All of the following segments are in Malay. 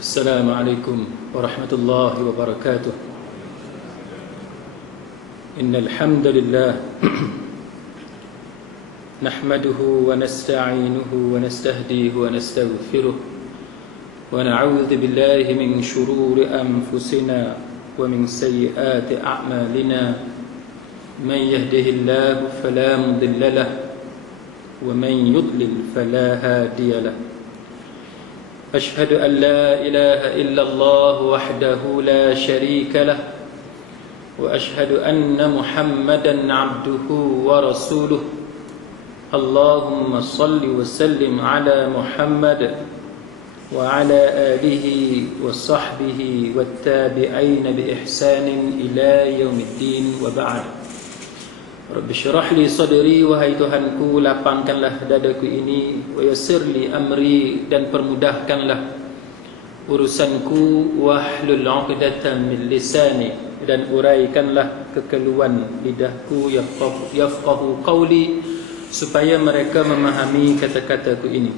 السلام عليكم ورحمة الله وبركاته. إن الحمد لله نحمده ونستعينه ونستهديه ونستغفره ونعوذ بالله من شرور أنفسنا ومن سيئات أعمالنا. من يهده الله فلا مضل له ومن يضلل فلا هادي له. أشهد أن لا إله إلا الله وحده لا شريك له وأشهد أن محمدا عبده ورسوله. اللهم صل وسلم على محمد وعلى آله وصحبه والتابعين بإحسان إلى يوم الدين وبعد. Rabbi syrah li sadri, wahai Tuhanku, lapangkanlah dadaku ini, wa yassir li amri, dan permudahkanlah urusanku, wahlul 'uqdatam min lisani, dan uraikanlah kekeluhan lidahku, yafqahu qawli, supaya mereka memahami kata-kataku ini.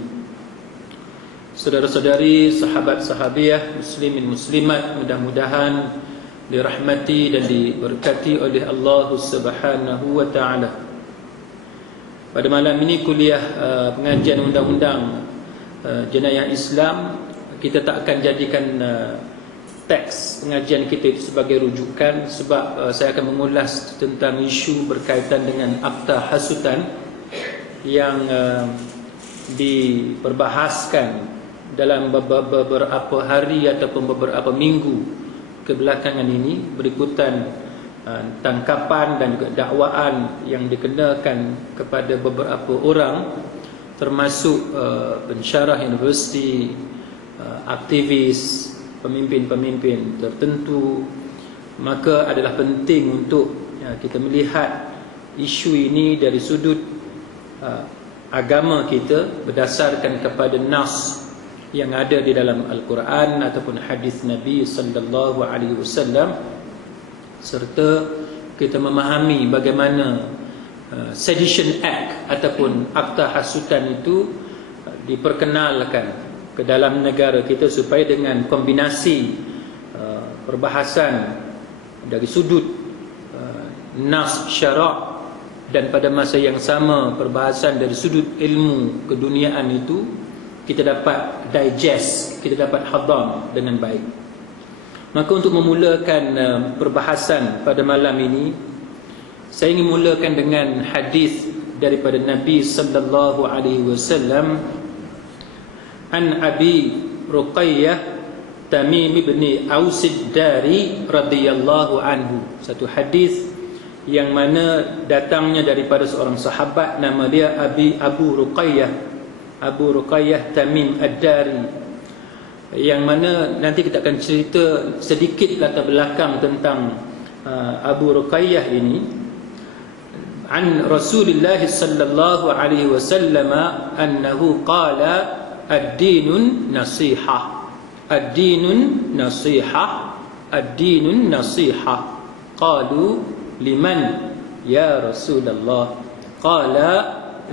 Saudara-saudari, sahabat-sahabiah, muslimin muslimat, mudah-mudahan dirahmati dan diberkati oleh Allah Subhanahu wa taala. Pada malam ini kuliah pengajian undang-undang jenayah Islam, kita tak akan jadikan teks pengajian kita itu sebagai rujukan, sebab saya akan mengulas tentang isu berkaitan dengan akta hasutan yang diperbahaskan dalam beberapa hari ataupun beberapa minggu kebelakangan ini, berikutan tangkapan dan juga dakwaan yang dikenakan kepada beberapa orang, termasuk pensyarah universiti, aktivis, pemimpin-pemimpin tertentu. Maka adalah penting untuk kita melihat isu ini dari sudut agama kita, berdasarkan kepada nas yang ada di dalam Al-Quran ataupun hadis Nabi sallallahu alaihi wasallam, serta kita memahami bagaimana Sedition Act ataupun akta hasutan itu diperkenalkan ke dalam negara kita, supaya dengan kombinasi perbahasan dari sudut nas syarak dan pada masa yang sama perbahasan dari sudut ilmu keduniaan itu, kita dapat digest, kita dapat hadam dengan baik. Maka untuk memulakan perbahasan pada malam ini, saya ingin mulakan dengan hadis daripada Nabi sallallahu alaihi wasallam, an Abi Ruqayyah Tamim ibn Aus ad-Dari radhiyallahu anhu. Satu hadis yang mana datangnya daripada seorang sahabat, nama dia Abu Ruqayyah Tamim ad-Dari, yang mana nanti kita akan cerita sedikit latar belakang tentang Abu Ruqayyah ini. An Rasulullah sallallahu alaihi wasallam annahu qala ad-dinun nasihah, ad-dinun nasihah, ad-dinun nasihah. Qalu liman ya Rasulullah? Qala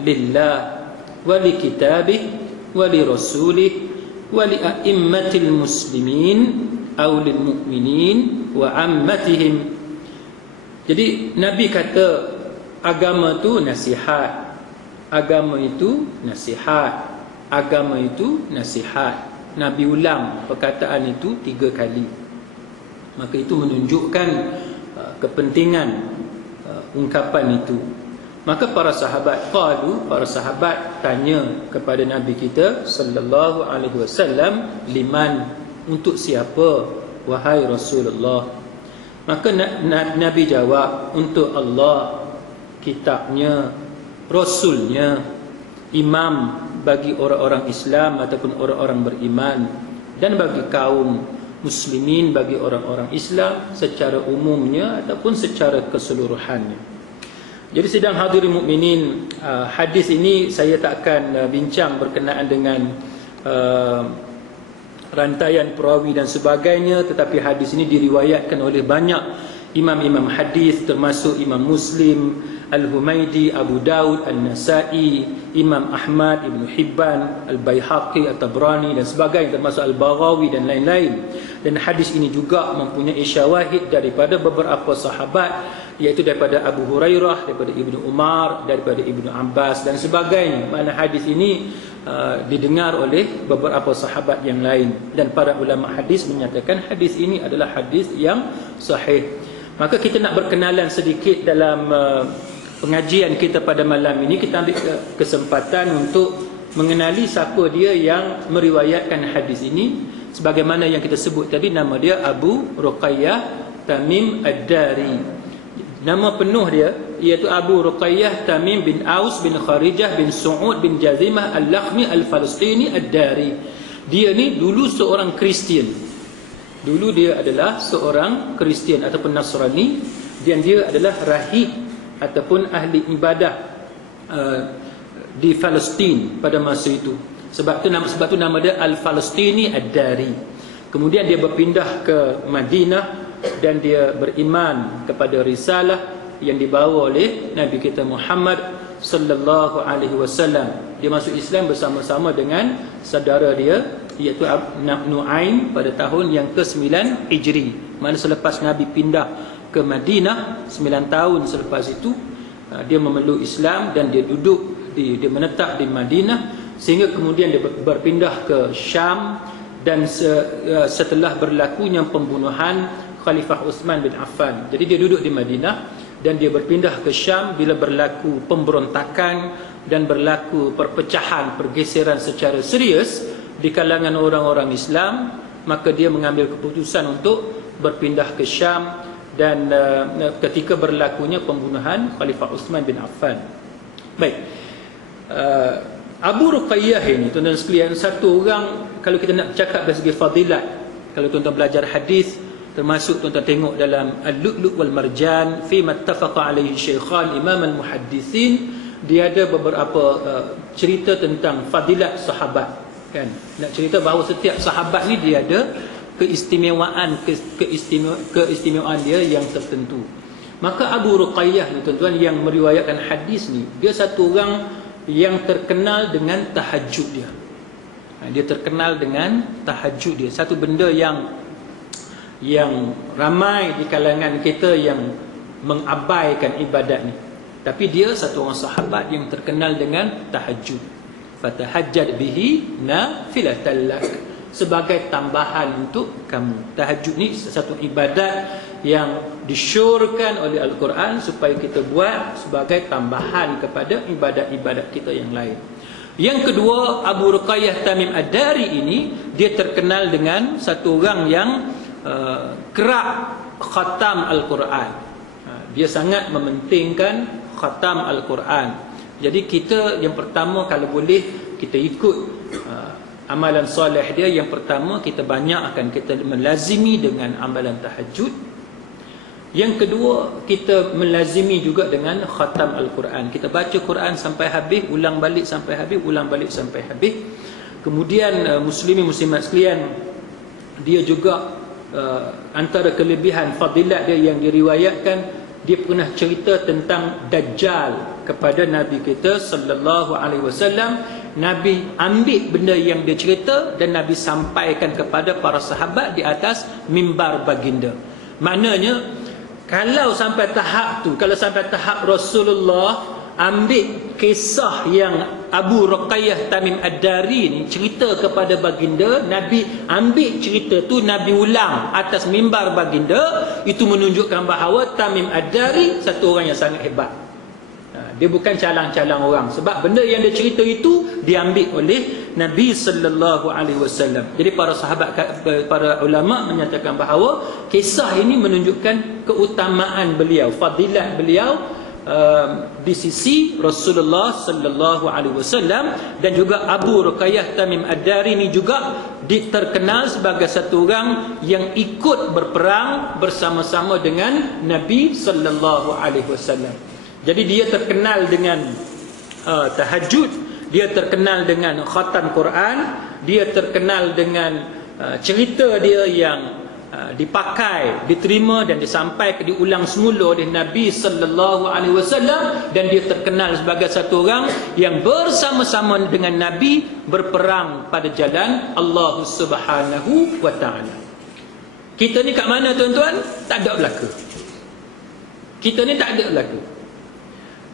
lillah wali kitabih wali rasulih wali a'immatil muslimin aw lil mu'minin wa ammatihim. Jadi Nabi kata agama itu nasihat, agama itu nasihat, agama itu nasihat. Nabi ulang perkataan itu 3 kali. Maka itu menunjukkan kepentingan ungkapan itu. Maka para sahabat tanya kepada Nabi kita sallallahu alaihi wasallam, liman, untuk siapa wahai Rasulullah? Maka Nabi jawab, untuk Allah, kitabnya, rasulnya, imam bagi orang-orang Islam ataupun orang-orang beriman, dan bagi kaum muslimin, bagi orang-orang Islam secara umumnya ataupun secara keseluruhannya. Jadi sidang hadirin mukminin, hadis ini saya tak akan bincang berkenaan dengan rantaian perawi dan sebagainya, tetapi hadis ini diriwayatkan oleh banyak imam-imam hadis, termasuk Imam Muslim, Al-Humaidi, Abu Daud, An-Nasai, Imam Ahmad, Ibn Hibban, Al-Baihaqi, At-Tabrani dan sebagainya, termasuk Al-Baghawi dan lain-lain. Dan hadis ini juga mempunyai syawahid daripada beberapa sahabat, iaitu daripada Abu Hurairah, daripada Ibnu Umar, daripada Ibnu Abbas dan sebagainya. Mana hadis ini didengar oleh beberapa sahabat yang lain, dan para ulama hadis menyatakan hadis ini adalah hadis yang sahih. Maka kita nak berkenalan sedikit dalam pengajian kita pada malam ini. Kita ambil kesempatan untuk mengenali siapa dia yang meriwayatkan hadis ini. Sebagaimana yang kita sebut tadi, nama dia Abu Ruqayyah Tamim Ad-Dari. Nama penuh dia iaitu Abu Ruqayyah Tamim bin Aus bin Kharijah bin Su'ud bin Jazimah Al-Lakhmi Al-Falastini Ad-Dari. Dia ni dulu seorang Kristian. Dulu dia adalah seorang Kristian ataupun Nasrani, dan dia adalah rahib ataupun ahli ibadah di Palestin pada masa itu. Sebab tu nama dia Al-Falastini Ad-Dari. Kemudian dia berpindah ke Madinah dan dia beriman kepada risalah yang dibawa oleh Nabi kita Muhammad sallallahu alaihi wasallam. Dia masuk Islam bersama-sama dengan saudara dia iaitu Nu'aim pada tahun yang ke-9 Hijri. Mana selepas Nabi pindah ke Madinah 9 tahun selepas itu, dia memeluk Islam dan dia duduk dia menetap di Madinah, sehingga kemudian dia berpindah ke Syam. Dan setelah berlakunya pembunuhan Khalifah Uthman bin Affan, jadi dia duduk di Madinah dan dia berpindah ke Syam bila berlaku pemberontakan dan berlaku perpecahan, pergeseran secara serius di kalangan orang-orang Islam. Maka dia mengambil keputusan untuk berpindah ke Syam, dan ketika berlakunya pembunuhan Khalifah Uthman bin Affan. Baik, Abu Ruqayyah ini, tuan-tuan sekalian, satu orang, kalau kita nak cakap dari segi fadilat, kalau tuan-tuan belajar hadis, termasuk tuan-tuan tengok dalam Al-Lu'lu' wal Marjan fi mattafaqa alaihi syaikhan imam al-muhaddisin, dia ada beberapa cerita tentang fadilat sahabat, kan. Nak cerita bahawa setiap sahabat ni dia ada keistimewaan dia yang tertentu. Maka Abu Ruqayyah ni, tuan-tuan, yang meriwayatkan hadis ni, dia satu orang yang terkenal dengan tahajud dia. Dia terkenal dengan tahajud dia. Satu benda yang ramai di kalangan kita yang mengabaikan ibadat ni. Tapi dia satu orang sahabat yang terkenal dengan tahajud. Fatahajjad bihi nafilatan lak, sebagai tambahan untuk kamu. Tahajud ni satu ibadat yang disyorkan oleh Al-Quran supaya kita buat sebagai tambahan kepada ibadat-ibadat kita yang lain. Yang kedua, Abu Ruqayyah Tamim Ad-Dari ini, dia terkenal dengan satu orang yang kerap khatam Al-Quran. Dia sangat mementingkan khatam Al-Quran. Jadi kita yang pertama, kalau boleh kita ikut amalan soleh dia, yang pertama kita kita melazimi dengan amalan tahajud. Yang kedua, kita melazimi juga dengan khatam Al-Quran. Kita baca Quran sampai habis, ulang balik sampai habis, ulang balik sampai habis. Kemudian muslimin muslimat sekalian, dia juga antara kelebihan fadilat dia yang diriwayatkan, dia pernah cerita tentang Dajjal kepada Nabi kita sallallahu alaihi wasallam. Nabi ambil benda yang dia cerita dan Nabi sampaikan kepada para sahabat di atas mimbar baginda. Maknanya, kalau sampai tahap Rasulullah ambil kisah yang Abu Ruqayyah Tamim Ad-Dari ni cerita kepada baginda, Nabi ambil cerita tu, Nabi ulang atas mimbar baginda, itu menunjukkan bahawa Tamim Ad-Dari satu orang yang sangat hebat. Dia bukan calang-calang orang, sebab benda yang dia cerita itu diambil oleh Nabi sallallahu alaihi wasallam. Jadi para sahabat, para ulama menyatakan bahawa kisah ini menunjukkan keutamaan beliau, fadilat beliau di sisi Rasulullah sallallahu alaihi wasallam. Dan juga Abu Ruqayyah Tamim Ad-Dari ini juga terkenal sebagai satu orang yang ikut berperang bersama-sama dengan Nabi sallallahu alaihi wasallam. Jadi dia terkenal dengan tahajud, dia terkenal dengan khatam Quran, dia terkenal dengan cerita dia yang dipakai, diterima dan disampaikan, diulang semula oleh Nabi sallallahu alaihi wasallam, dan dia terkenal sebagai satu orang yang bersama-sama dengan Nabi berperang pada jalan Allah Subhanahu wa taala. Kita ni kat mana tuan-tuan? Tak ada belaka. Kita ni tak ada belaka.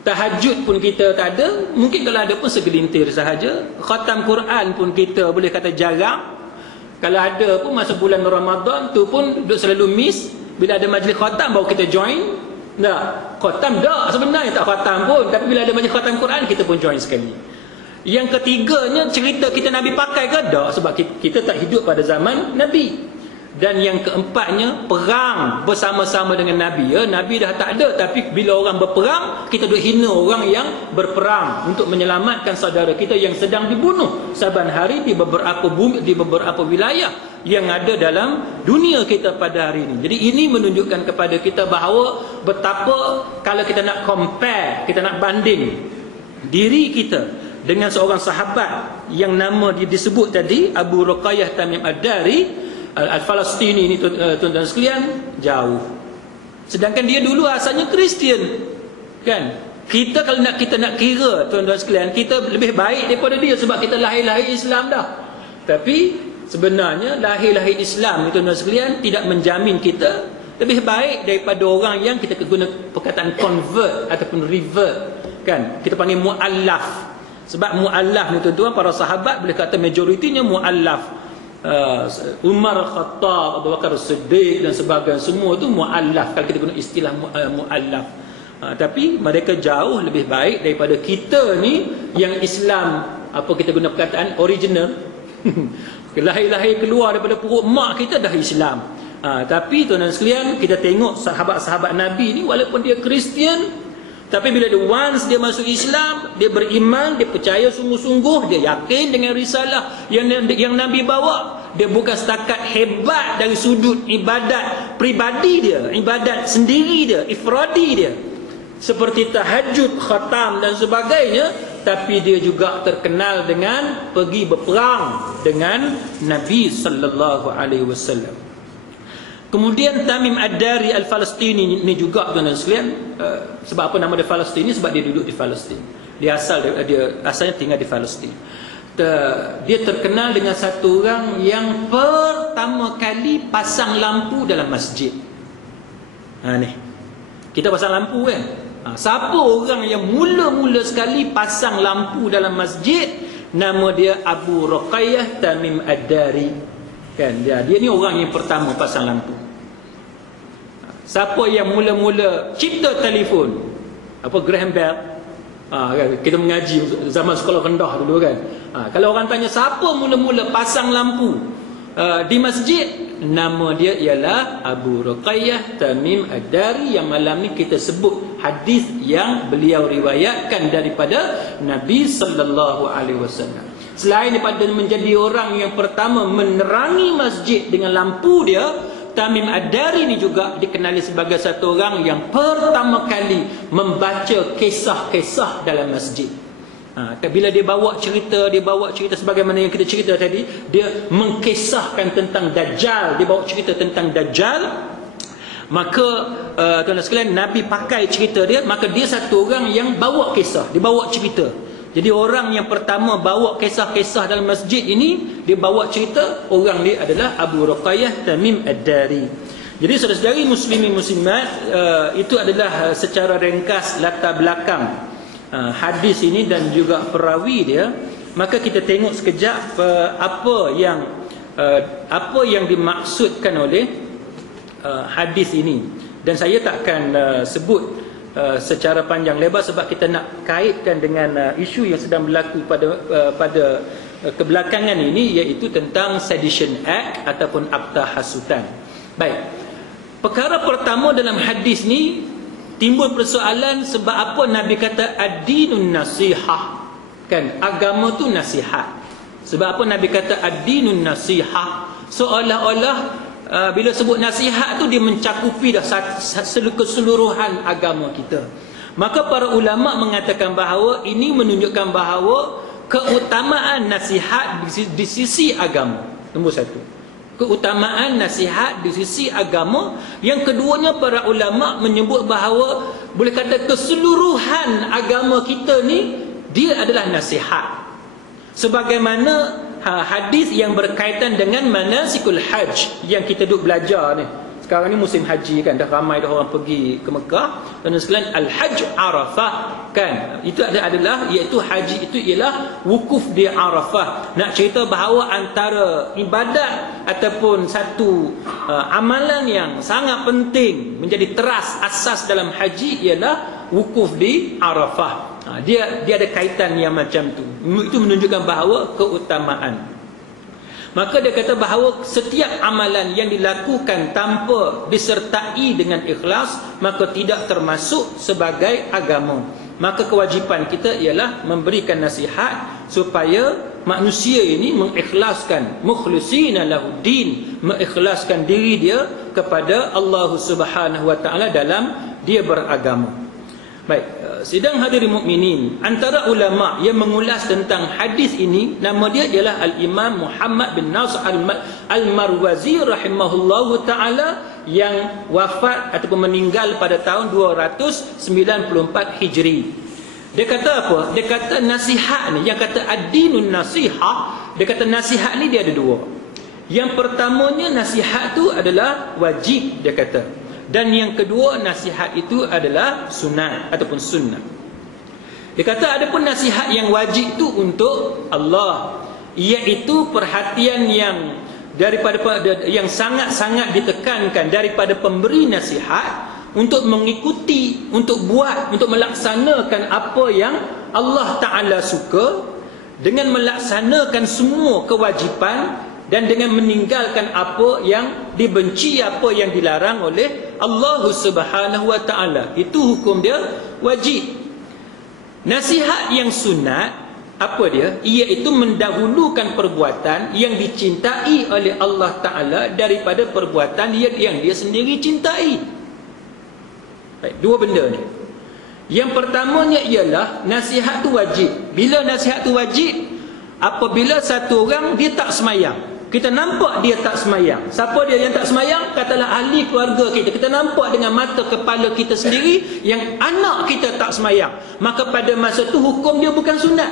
Tahajud pun kita tak ada. Mungkin kalau ada pun segelintir sahaja. Khatam Quran pun kita boleh kata jarang. Kalau ada pun masa bulan Ramadan tu pun duk selalu miss. Bila ada majlis khatam baru kita join. Tak, khatam tak sebenarnya, tak khatam pun, tapi bila ada majlis khatam Quran kita pun join sekali. Yang ketiganya, cerita kita Nabi pakai ke? Tak, sebab kita tak hidup pada zaman Nabi. Dan yang keempatnya, perang bersama-sama dengan Nabi. Nabi dah tak ada, tapi bila orang berperang, kita duk hina orang yang berperang untuk menyelamatkan saudara kita yang sedang dibunuh saban hari di beberapa bumi, di beberapa wilayah yang ada dalam dunia kita pada hari ini. Jadi ini menunjukkan kepada kita bahawa betapa kalau kita nak compare, kita nak banding diri kita dengan seorang sahabat yang nama dia disebut tadi, Abu Ruqayyah Tamim Ad-Dari Al-Falastini ini, tuan-tuan sekalian, jauh. Sedangkan dia dulu asalnya Kristian, kan? Kita kalau kita nak kira, tuan-tuan sekalian, kita lebih baik daripada dia sebab kita lahir-lahir Islam dah. Tapi sebenarnya lahir-lahir Islam, tuan-tuan sekalian, tidak menjamin kita lebih baik daripada orang yang kita guna perkataan convert ataupun revert, kan? Kita panggil mu'allaf. Sebab mu'allaf ni tuan-tuan, para sahabat boleh kata majoritinya mu'allaf. Umar Khattab, Abu Bakar Siddiq dan sebagainya, semua tu mu'allaf kalau kita guna istilah mu'allaf. Tapi mereka jauh lebih baik daripada kita ni yang Islam, apa kita guna perkataan original. Lahir-lahir keluar daripada perut mak kita dah Islam. Tapi tuan-tuan sekalian, kita tengok sahabat-sahabat Nabi ni walaupun dia Kristian, tapi bila dia once dia masuk Islam, dia beriman, dia percaya sungguh-sungguh, dia yakin dengan risalah yang Nabi bawa. Dia bukan setakat hebat dari sudut ibadat pribadi dia, ibadat sendiri dia, ifradi dia, seperti tahajud, khatam dan sebagainya, tapi dia juga terkenal dengan pergi berperang dengan Nabi sallallahu alaihi wasallam. Kemudian Tamim Ad-Dari Al-Falastini ni juga tuan-tuan sekalian, sebab apa nama dia Falastini? Sebab dia duduk di Palestin. Dia asalnya tinggal di Palestin. Dia terkenal dengan satu orang yang pertama kali pasang lampu dalam masjid. Ni. Kita pasang lampu kan? Siapa orang yang mula-mula sekali pasang lampu dalam masjid? Nama dia Abu Ruqayyah Tamim Ad-Dari. Kan? Dia ni orang yang pertama pasang lampu. Siapa yang mula-mula cipta telefon? Apa, Graham Bell? Kita mengaji zaman sekolah rendah dulu kan. Kalau orang tanya siapa mula-mula pasang lampu di masjid, nama dia ialah Abu Ruqayyah Tamim Ad-Dari, yang malam ni kita sebut hadis yang beliau riwayatkan daripada Nabi sallallahu alaihi wasallam. Selain daripada menjadi orang yang pertama menerangi masjid dengan lampu dia, Tamim Ad-Dari ni juga dikenali sebagai satu orang yang pertama kali membaca kisah-kisah dalam masjid. Bila dia bawa cerita sebagaimana yang kita cerita tadi, dia mengkisahkan tentang Dajjal, dia bawa cerita tentang Dajjal. Maka tuan-tuan sekalian, Nabi pakai cerita dia, maka dia satu orang yang bawa kisah, dia bawa cerita. Jadi orang yang pertama bawa kisah-kisah dalam masjid ini, dia bawa cerita, orang dia adalah Abu Ruqayyah Tamim Ad-Dari. Jadi saudara-saudari muslimin muslimat, itu adalah secara ringkas latar belakang hadis ini dan juga perawi dia. Maka kita tengok sekejap apa yang dimaksudkan oleh hadis ini. Dan saya takkan sebut secara panjang lebar sebab kita nak kaitkan dengan isu yang sedang berlaku pada kebelakangan ini, iaitu tentang Sedition Act ataupun Akta Hasutan. Baik. Perkara pertama dalam hadis ni timbul persoalan, sebab apa Nabi kata ad-dinun nasihah? Kan, agama tu nasihat. Sebab apa Nabi kata ad-dinun nasihah? Seolah-olah bila sebut nasihat tu dia mencakupi dah keseluruhan agama kita. Maka para ulama mengatakan bahawa ini menunjukkan bahawa keutamaan nasihat di sisi agama. Nombor satu. keutamaan nasihat di sisi agama. Yang keduanya, para ulama menyebut bahawa boleh kata keseluruhan agama kita ni dia adalah nasihat. Sebagaimana hadis yang berkaitan dengan manasikul hajj yang kita duk belajar ni. Sekarang ni musim haji kan, dah ramai dah orang pergi ke Mekah. Dan sekalian al-hajj Arafah kan, itu adalah iaitu haji itu ialah wukuf di Arafah. Nak cerita bahawa antara ibadat ataupun satu amalan yang sangat penting menjadi teras asas dalam haji ialah wukuf di Arafah. Dia ada kaitan yang macam tu. Itu menunjukkan bahawa keutamaan. Maka dia kata bahawa setiap amalan yang dilakukan tanpa disertai dengan ikhlas, maka tidak termasuk sebagai agama. Maka kewajipan kita ialah memberikan nasihat supaya manusia ini mengikhlaskan, mukhlisina lahuddin, mengikhlaskan diri dia kepada Allah Subhanahu wa taala dalam dia beragama. Baik, sidang hadirin mukminin, antara ulama yang mengulas tentang hadis ini, nama dia ialah Al-Imam Muhammad bin Nasr Al-Marwazi rahimahullahu taala, yang wafat ataupun meninggal pada tahun 294 Hijri. Dia kata apa? Dia kata nasihat ni, yang kata ad-dinun nasihah, dia kata nasihat ni dia ada dua. Yang pertamanya, nasihat tu adalah wajib, dia kata. Dan yang kedua, nasihat itu adalah sunat ataupun sunnah. Dia kata ada pun nasihat yang wajib itu untuk Allah, iaitu perhatian yang daripada yang sangat-sangat ditekankan daripada pemberi nasihat untuk mengikuti, untuk buat, untuk melaksanakan apa yang Allah Ta'ala suka, dengan melaksanakan semua kewajipan, dan dengan meninggalkan apa yang dibenci, apa yang dilarang oleh Allah Subhanahu wa taala. Itu hukum dia wajib. Nasihat yang sunat, apa dia? Iaitu mendahulukan perbuatan yang dicintai oleh Allah Taala daripada perbuatan yang dia sendiri cintai. Baik, dua benda ni. Yang pertamanya ialah nasihat tu wajib. Bila nasihat tu wajib? Apabila satu orang dia tak semayang, kita nampak dia tak semayang. Siapa dia yang tak semayang? Katalah ahli keluarga kita. Kita nampak dengan mata kepala kita sendiri yang anak kita tak semayang. Maka pada masa tu hukum dia bukan sunat.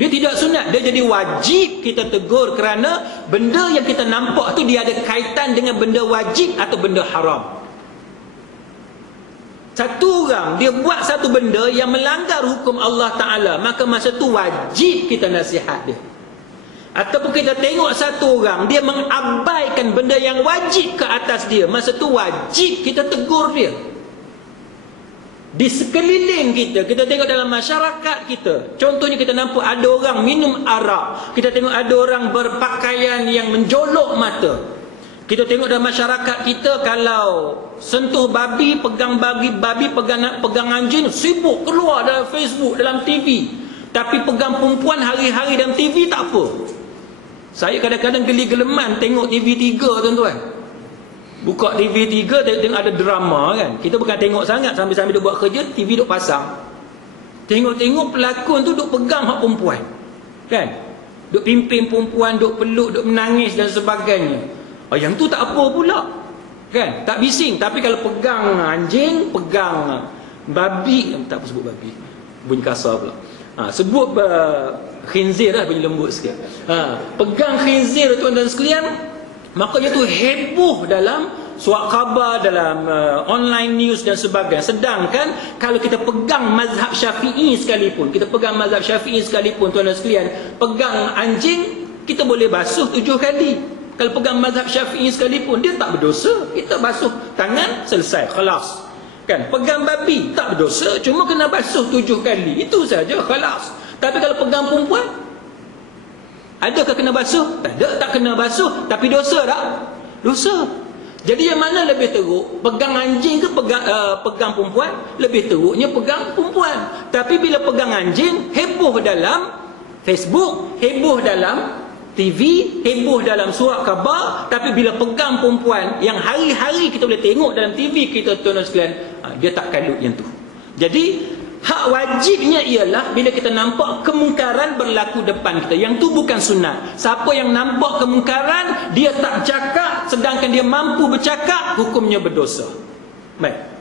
Dia tidak sunat. Dia jadi wajib kita tegur, kerana benda yang kita nampak tu dia ada kaitan dengan benda wajib atau benda haram. Satu orang dia buat satu benda yang melanggar hukum Allah Ta'ala, maka masa tu wajib kita nasihat dia. Ataupun kita tengok satu orang dia mengabaikan benda yang wajib ke atas dia, masa tu wajib kita tegur dia. Di sekeliling kita, kita tengok dalam masyarakat kita, contohnya kita nampak ada orang minum arak, kita tengok ada orang berpakaian yang menjolok mata, kita tengok dalam masyarakat kita, kalau sentuh babi, pegang babi, pegang anjing, sibuk keluar dalam Facebook, dalam TV. Tapi pegang perempuan hari-hari dalam TV tak apa. Saya kadang-kadang geli-geleman tengok TV3, tuan-tuan. Buka TV3, tengok ada drama kan. Kita bukan tengok sangat, sambil-sambil duk buat kerja, TV duk pasang. Tengok-tengok pelakon tu duk pegang hak perempuan. Kan? Duk pimpin perempuan, duk peluk, duk menangis dan sebagainya. Yang tu tak apa pula. Kan? Tak bising. Tapi kalau pegang anjing, pegang babi, tak apa sebut babi, bunyi kasar pula. Sebut khinzir lah, bunyi lembut sikit. Pegang khinzir, tuan-tuan sekalian, maka dia tu heboh dalam surat khabar, dalam online news dan sebagainya. Sedangkan kalau kita pegang mazhab Syafi'i sekalipun, tuan-tuan sekalian, pegang anjing kita boleh basuh 7 kali. Kalau pegang mazhab Syafi'i sekalipun, dia tak berdosa. Kita basuh tangan, selesai, khalas. Kan? Pegang babi tak berdosa, cuma kena basuh 7 kali. Itu saja, khalas. Tapi kalau pegang perempuan, adakah kena basuh? Tak ada, tak kena basuh. Tapi dosa tak? Dosa. Jadi yang mana lebih teruk? Pegang anjing ke pegang perempuan? Lebih teruknya pegang perempuan. Tapi bila pegang anjing, heboh dalam Facebook, heboh dalam TV, heboh dalam surat khabar. Tapi bila pegang perempuan yang hari-hari kita boleh tengok dalam TV kita, tuan-tuan sekalian, dia tak kalut yang tu. Jadi hak wajibnya ialah bila kita nampak kemungkaran berlaku depan kita, yang tu bukan sunat. Siapa yang nampak kemungkaran, dia tak cakap sedangkan dia mampu bercakap, hukumnya berdosa. Baik.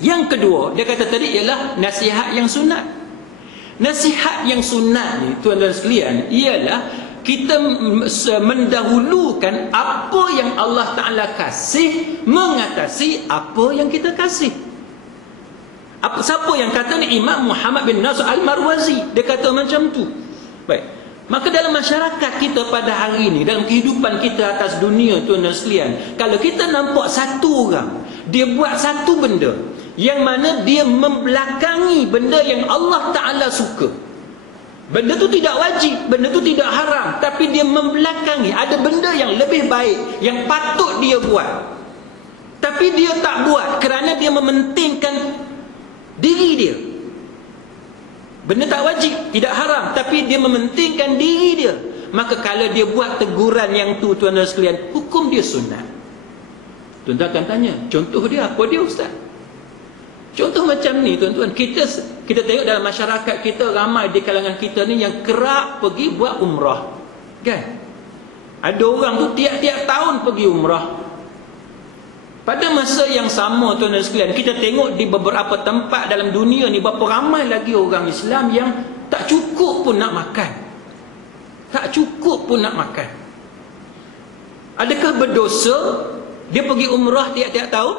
Yang kedua, dia kata tadi ialah nasihat yang sunat. Nasihat yang sunat ni, tuan-tuan sekalian, ialah kita mendahulukan apa yang Allah Ta'ala kasih mengatasi apa yang kita kasih. Siapa yang kata ni? Imam Muhammad bin Nasr Al-Marwazi. Dia kata macam tu. Baik. Maka dalam masyarakat kita pada hari ini, dalam kehidupan kita atas dunia, tuan-tuan sekalian, kalau kita nampak satu orang, dia buat satu benda yang mana dia membelakangi benda yang Allah Ta'ala suka. Benda tu tidak wajib, benda tu tidak haram, tapi dia membelakangi. Ada benda yang lebih baik, yang patut dia buat, tapi dia tak buat kerana dia mementingkan diri dia. Benda tak wajib, tidak haram, tapi dia mementingkan diri dia. Maka kalau dia buat teguran yang tu, tuan-tuan sekalian, hukum dia sunat. Tuan-tuan akan tanya, contoh dia apa dia, ustaz? Contoh macam ni, tuan-tuan, kita tengok dalam masyarakat kita, ramai di kalangan kita ni yang kerap pergi buat umrah, kan? Ada orang tu tiap-tiap tahun pergi umrah. Pada masa yang sama, tuan-tuan sekalian, kita tengok di beberapa tempat dalam dunia ni, berapa ramai lagi orang Islam yang tak cukup pun nak makan. Tak cukup pun nak makan. Adakah berdosa dia pergi umrah tiap-tiap tahun?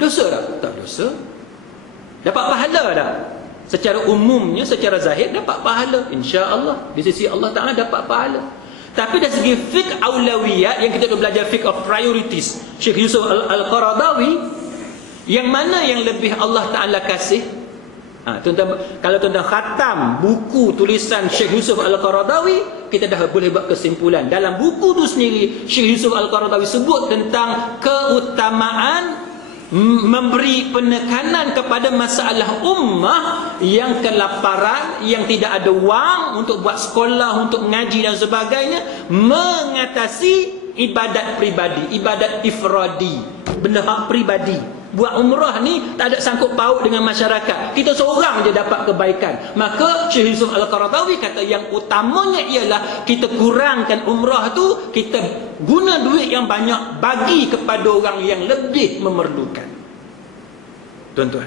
Dosa tak? Tak dosa. Dapat pahala tak? Secara umumnya, secara zahir dapat pahala, insya-Allah. Di sisi Allah Ta'ala dapat pahala. Tapi dari segi fiqh aulawiyat, yang kita belajar fiqh of priorities, Syekh Yusuf Al-Qaradawi, yang mana yang lebih Allah Ta'ala kasih? Tuan-tuan, kalau tuan-tuan khatam buku tulisan Syekh Yusuf Al-Qaradawi, kita dah boleh buat kesimpulan. Dalam buku tu sendiri, Syekh Yusuf Al-Qaradawi sebut tentang keutamaan memberi penekanan kepada masalah ummah yang kelaparan, yang tidak ada wang untuk buat sekolah, untuk mengaji dan sebagainya, mengatasi ibadat pribadi, ibadat ifradi, benda hak pribadi. Buat umrah ni tak ada sangkut paut dengan masyarakat, kita seorang je dapat kebaikan. Maka Syekh Yusuf Al-Qaradawi kata yang utamanya ialah kita kurangkan umrah tu, kita guna duit yang banyak bagi kepada orang yang lebih memerlukan. Tuan-tuan,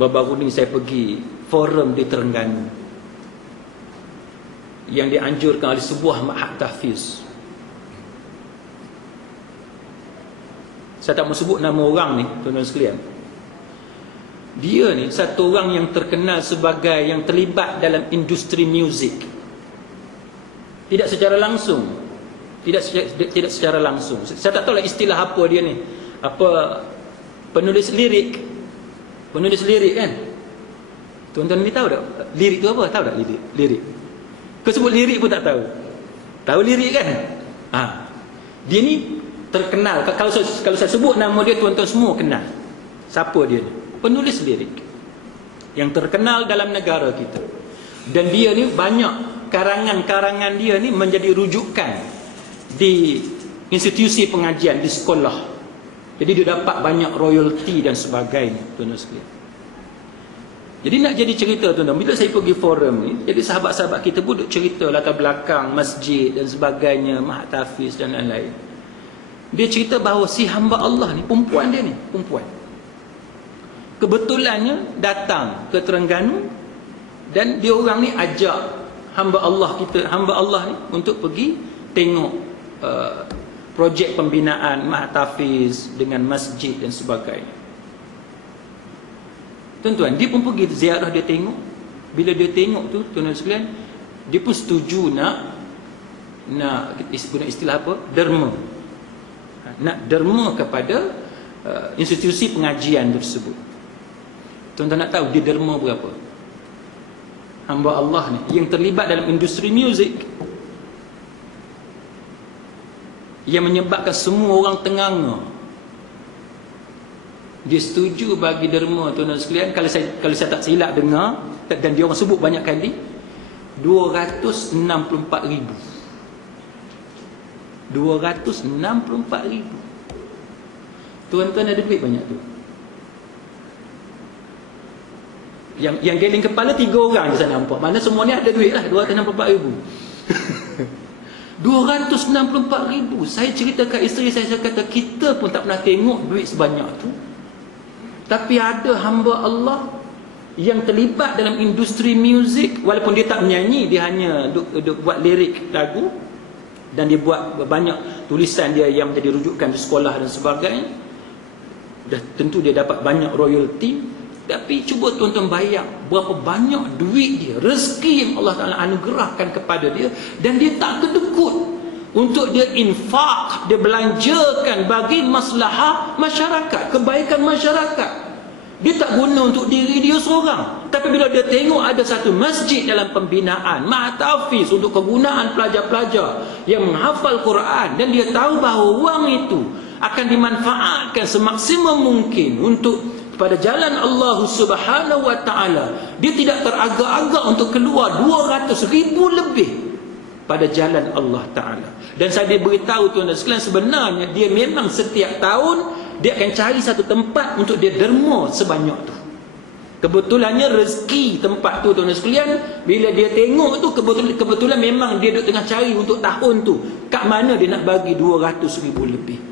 baru-baru ni saya pergi forum di Terengganu yang dianjurkan oleh sebuah ma'had tahfiz. Saya tak mau sebut nama orang ni, tuan-tuan sekalian. Dia ni satu orang yang terkenal sebagai yang terlibat dalam industri muzik. Tidak secara langsung. Tidak secara langsung. Saya tak tahu lah istilah apa dia ni. Apa, penulis lirik. Penulis lirik kan? Tuan-tuan ni tahu tak? Lirik tu apa? Tahu tak lirik? Kau sebut lirik pun tak tahu. Tahu lirik kan? Dia ni terkenal. Kalau saya sebut nama dia, tuan-tuan semua kenal. Siapa dia ni? Penulis lirik yang terkenal dalam negara kita. Dan dia ni banyak karangan-karangan dia ni menjadi rujukan di institusi pengajian, di sekolah. Jadi dia dapat banyak royalty dan sebagainya, tuan-tuan sekalian. Jadi nak jadi cerita, tuan-tuan, bila saya pergi forum ni, jadi sahabat-sahabat kita pun duk cerita latar belakang masjid dan sebagainya, ma'had tahfiz dan lain-lain. Dia cerita bahawa si hamba Allah ni, perempuan dia ni, perempuan, kebetulannya datang ke Terengganu, dan dia orang ni ajak hamba Allah ni untuk pergi tengok projek pembinaan ma'had tahfiz dengan masjid dan sebagainya. Tuan-tuan, dia pun pergi ziarah, dia tengok. Bila dia tengok tu, tuan-tuan sekalian, dia pun setuju nak guna istilah apa? Derma. Nak derma kepada institusi pengajian tersebut. Tuan-tuan nak tahu dia derma berapa? Hamba Allah ni yang terlibat dalam industri muzik, yang menyebabkan semua orang tenganga. Dia setuju bagi derma, tuan-tuan sekalian. Kalau saya tak silap dengar, dan dia orang sebut banyak kali, 264,000. 264,000. Tuan-tuan ada duit banyak tu. Yang geling kepala 3 orang je saya nampak. Mana semua ni ada duit lah, 264,000. 264,000. Saya cerita kat isteri saya kata, kita pun tak pernah tengok duit sebanyak tu. Tapi ada hamba Allah yang terlibat dalam industri muzik, walaupun dia tak menyanyi, dia hanya duk buat lirik lagu, dan dia buat banyak tulisan dia yang menjadi rujukan di sekolah dan sebagainya. Dah tentu dia dapat banyak royalty. Tapi cuba tuan-tuan bayang berapa banyak duit dia, rezeki yang Allah Ta'ala anugerahkan kepada dia, dan dia tak kedekut untuk dia infak, dia belanjakan bagi maslahah masyarakat, kebaikan masyarakat. Dia tak guna untuk diri dia seorang. Tapi bila dia tengok ada satu masjid dalam pembinaan, mahtafiz untuk kegunaan pelajar-pelajar yang menghafal Quran, dan dia tahu bahawa wang itu akan dimanfaatkan semaksimum mungkin untuk pada jalan Allah Subhanahu wa Ta'ala, dia tidak teragak-agak untuk keluar 200,000 lebih pada jalan Allah Ta'ala. Dan saya beritahu tuan-tuan sekalian, sebenarnya dia memang setiap tahun dia akan cari satu tempat untuk dia derma sebanyak tu. Kebetulannya rezeki tempat tu tuan-tuan sekalian, bila dia tengok tu kebetulan memang dia duk tengah cari untuk tahun tu kat mana dia nak bagi 200,000 lebih.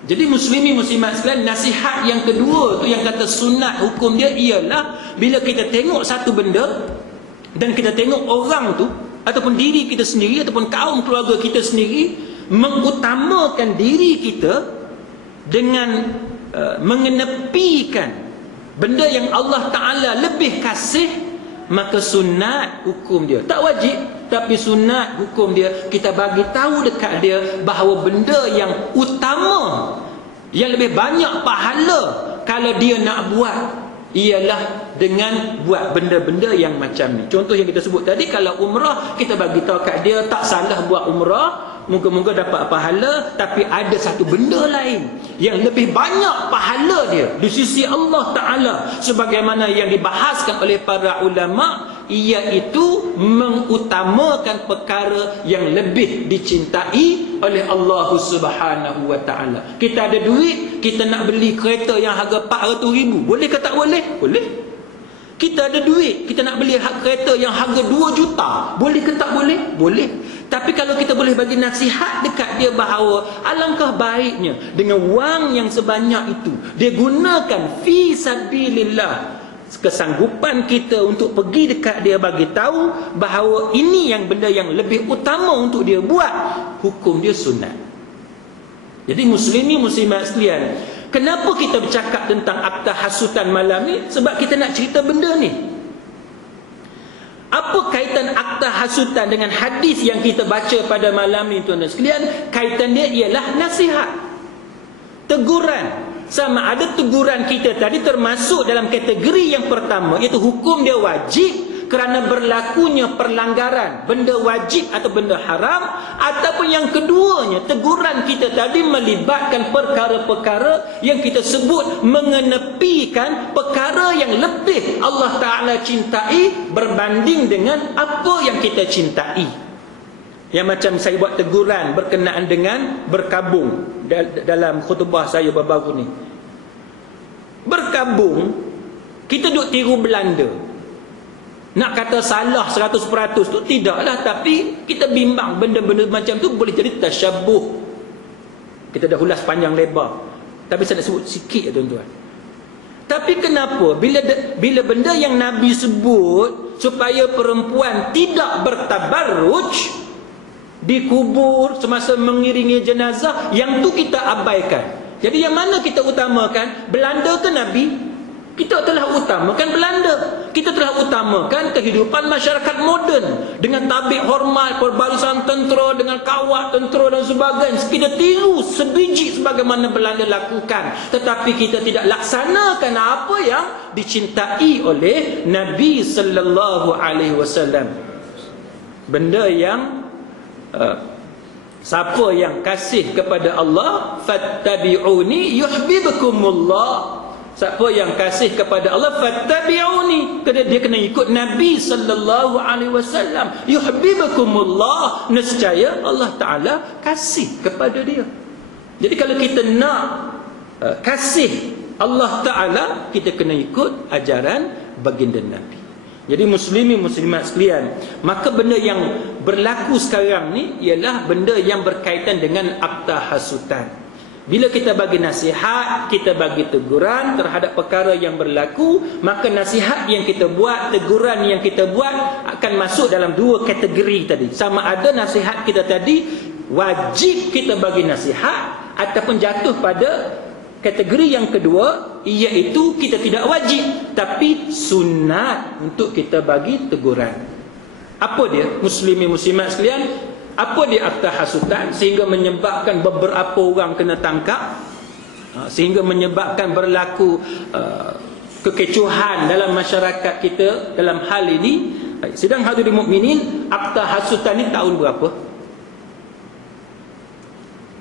Jadi muslimat sekalian, nasihat yang kedua tu yang kata sunat hukum dia ialah, bila kita tengok satu benda dan kita tengok orang tu ataupun diri kita sendiri ataupun kaum keluarga kita sendiri mengutamakan diri kita dengan mengenepikan benda yang Allah Ta'ala lebih kasih, maka sunat hukum dia, tak wajib, tapi sunat hukum dia, kita bagi tahu dekat dia bahawa benda yang utama, yang lebih banyak pahala kalau dia nak buat, ialah dengan buat benda-benda yang macam ni. Contoh yang kita sebut tadi, kalau umrah, kita bagi tahu kat dia tak salah buat umrah, moga-moga dapat pahala, tapi ada satu benda lain yang lebih banyak pahala dia di sisi Allah Ta'ala, sebagaimana yang dibahaskan oleh para ulama, iaitu mengutamakan perkara yang lebih dicintai oleh Allah Subhanahu wa Ta'ala. Kita ada duit, kita nak beli kereta yang harga 400,000, boleh ke tak boleh? Boleh. Kita ada duit, kita nak beli kereta yang harga 2 juta, boleh ke tak boleh? Boleh. Tapi kalau kita boleh bagi nasihat dekat dia bahawa alangkah baiknya dengan wang yang sebanyak itu dia gunakan fi sabilillah, kesanggupan kita untuk pergi dekat dia bagi tahu bahawa ini yang benda yang lebih utama untuk dia buat, hukum dia sunat. Jadi muslimat sekalian, kenapa kita bercakap tentang akta hasutan malam ni? Sebab kita nak cerita benda ni. Apa kaitan akta hasutan dengan hadis yang kita baca pada malam ni tuan-tuan sekalian? Kaitan dia ialah nasihat, teguran. Sama ada teguran kita tadi termasuk dalam kategori yang pertama, iaitu hukum dia wajib kerana berlakunya perlanggaran benda wajib atau benda haram, ataupun yang keduanya, teguran kita tadi melibatkan perkara-perkara yang kita sebut mengenepikan perkara yang lebih Allah Ta'ala cintai berbanding dengan apa yang kita cintai. Yang macam saya buat teguran berkenaan dengan berkabung dalam khutbah saya baru-baru ni. Berkabung, kita duk tiru Belanda. Nak kata salah 100% tu tidaklah, tapi kita bimbang benda-benda macam tu boleh jadi tasyabuh. Kita dah ulas panjang lebar, tapi saya nak sebut sikit ya tuan-tuan. Tapi kenapa bila benda yang Nabi sebut supaya perempuan tidak bertabarruj di kubur semasa mengiringi jenazah, yang tu kita abaikan. Jadi yang mana kita utamakan? Belanda ke Nabi? Kita telah utamakan Belanda. Kita telah utamakan kehidupan masyarakat moden dengan tabik hormat, perbarisan tentera dengan kawat tentera dan sebagainya. Kita tiru sebiji sebagaimana Belanda lakukan, tetapi kita tidak laksanakan apa yang dicintai oleh Nabi sallallahu alaihi wasallam. Benda yang siapa yang kasih kepada Allah, fattabi'uni yuhibbukumullah. Siapa yang kasih kepada Allah, fattabi'uni, dia kena ikut Nabi sallallahu alaihi wasallam. Yuhibbukumullah, nescaya Allah Taala kasih kepada dia. Jadi kalau kita nak kasih Allah Taala, kita kena ikut ajaran baginda Nabi. Jadi muslimin muslimat sekalian, maka benda yang berlaku sekarang ni ialah benda yang berkaitan dengan akta hasutan. Bila kita bagi nasihat, kita bagi teguran terhadap perkara yang berlaku, maka nasihat yang kita buat, teguran yang kita buat akan masuk dalam dua kategori tadi. Sama ada nasihat kita tadi wajib kita bagi nasihat, ataupun jatuh pada kategori yang kedua, iaitu kita tidak wajib tapi sunat untuk kita bagi teguran. Apa dia muslimin muslimat sekalian? Apa dia akta hasutan sehingga menyebabkan beberapa orang kena tangkap, sehingga menyebabkan berlaku kekecohan dalam masyarakat kita dalam hal ini? Sidang hadirin mukminin, akta hasutan ni tahun berapa?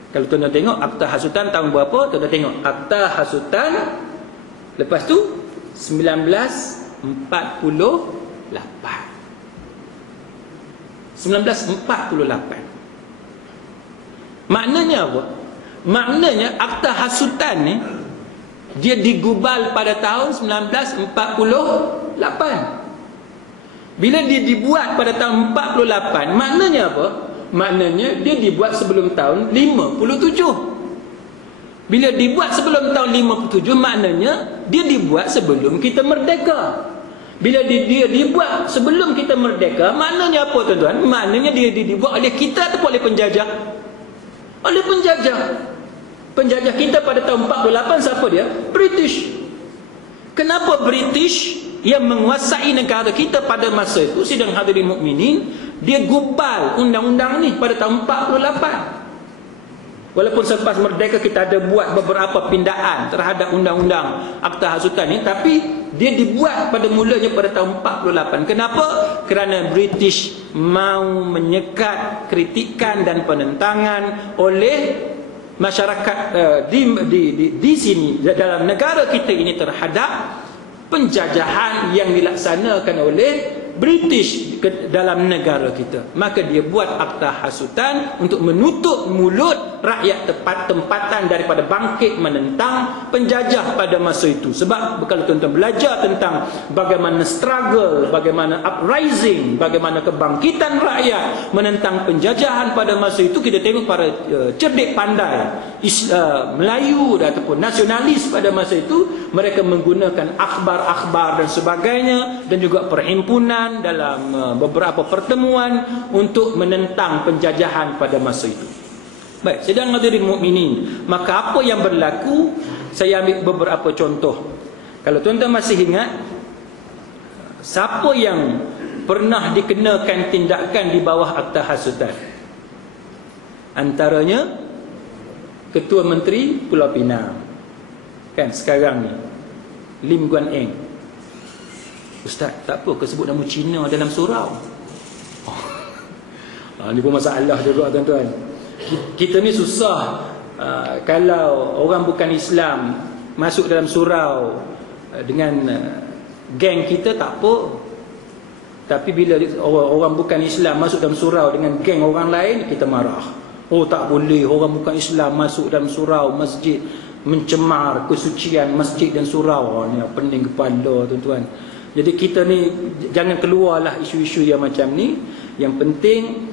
Kalau tuan-tuan tengok akta hasutan tahun berapa, tuan-tuan tengok akta hasutan lepas tu 1948. 1948. Maknanya apa? Maknanya akta hasutan ni dia digubal pada tahun 1948. Bila dia dibuat pada tahun 48, maknanya apa? Maknanya dia dibuat sebelum tahun 57. Bila dibuat sebelum tahun 57, maknanya dia dibuat sebelum kita merdeka. Bila dia dibuat sebelum kita merdeka, maknanya apa tuan-tuan? Maknanya dia dibuat oleh kita atau oleh penjajah? Oleh penjajah. Penjajah kita pada tahun 48 siapa dia? British. Kenapa British yang menguasai negara kita pada masa itu, sidang hadirin mukminin, dia gubal undang-undang ni pada tahun 48. Walaupun selepas merdeka kita ada buat beberapa pindaan terhadap undang-undang akta hasutan ni, tapi dia dibuat pada mulanya pada tahun 48. Kenapa? Kerana British mau menyekat kritikan dan penentangan oleh masyarakat di sini dalam negara kita ini terhadap penjajahan yang dilaksanakan oleh British dalam negara kita. Maka dia buat akta hasutan untuk menutup mulut rakyat tempatan daripada bangkit menentang penjajah pada masa itu. Sebab kalau tuan-tuan belajar tentang bagaimana struggle, bagaimana uprising, bagaimana kebangkitan rakyat menentang penjajahan pada masa itu, kita tengok para cerdik pandai Melayu ataupun nasionalis pada masa itu, mereka menggunakan akhbar-akhbar dan sebagainya, dan juga perhimpunan dalam beberapa pertemuan untuk menentang penjajahan pada masa itu. Baik, sidang hadirin mukminin, maka apa yang berlaku, saya ambil beberapa contoh. Kalau tuan-tuan masih ingat, siapa yang pernah dikenakan tindakan di bawah akta hasutan? Antaranya Ketua Menteri Pulau Pinang, kan sekarang ni, Lim Guan Eng. Ustaz, tak apa ke sebut nama Cina dalam surau? Ni pun masalah juga tuan-tuan. Kita ni susah kalau orang bukan Islam masuk dalam surau dengan geng kita, tak apa. Tapi bila orang bukan Islam masuk dalam surau dengan geng orang lain, kita marah. Oh, tak boleh orang bukan Islam masuk dalam surau masjid, mencemar kesucian masjid dan surau. Ni pening kepala tuan-tuan. Jadi kita ni jangan keluarlah isu-isu yang macam ni. Yang penting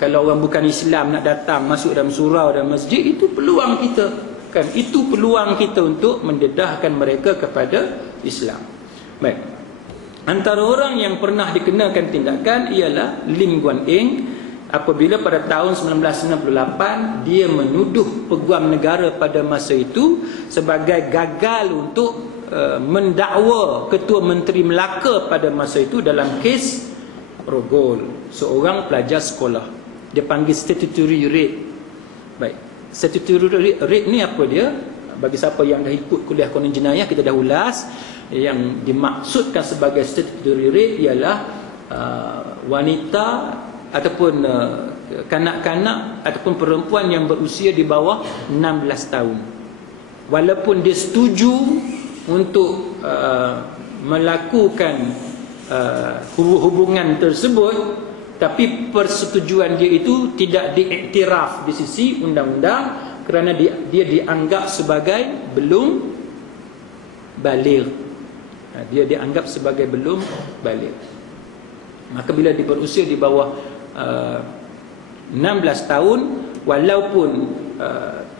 kalau orang bukan Islam nak datang masuk dalam surau dan masjid, itu peluang kita, kan? Itu peluang kita untuk mendedahkan mereka kepada Islam. Baik. Antara orang yang pernah dikenakan tindakan ialah Lim Guan Eng, apabila pada tahun 1998 dia menuduh peguam negara pada masa itu sebagai gagal untuk mendakwa Ketua Menteri Melaka pada masa itu dalam kes rogol seorang pelajar sekolah. Dia panggil statutory rape. Baik, statutory rape ni apa dia? Bagi siapa yang dah ikut kuliah kanon jenayah, kita dah ulas. Yang dimaksudkan sebagai statutory rape ialah wanita ataupun kanak-kanak ataupun perempuan yang berusia di bawah 16 tahun. Walaupun dia setuju untuk melakukan hubungan tersebut, tapi persetujuan dia itu tidak diiktiraf di sisi undang-undang kerana dia dianggap sebagai belum baligh. dia dianggap sebagai belum balik. Maka bila dia berusia di bawah 16 tahun, walaupun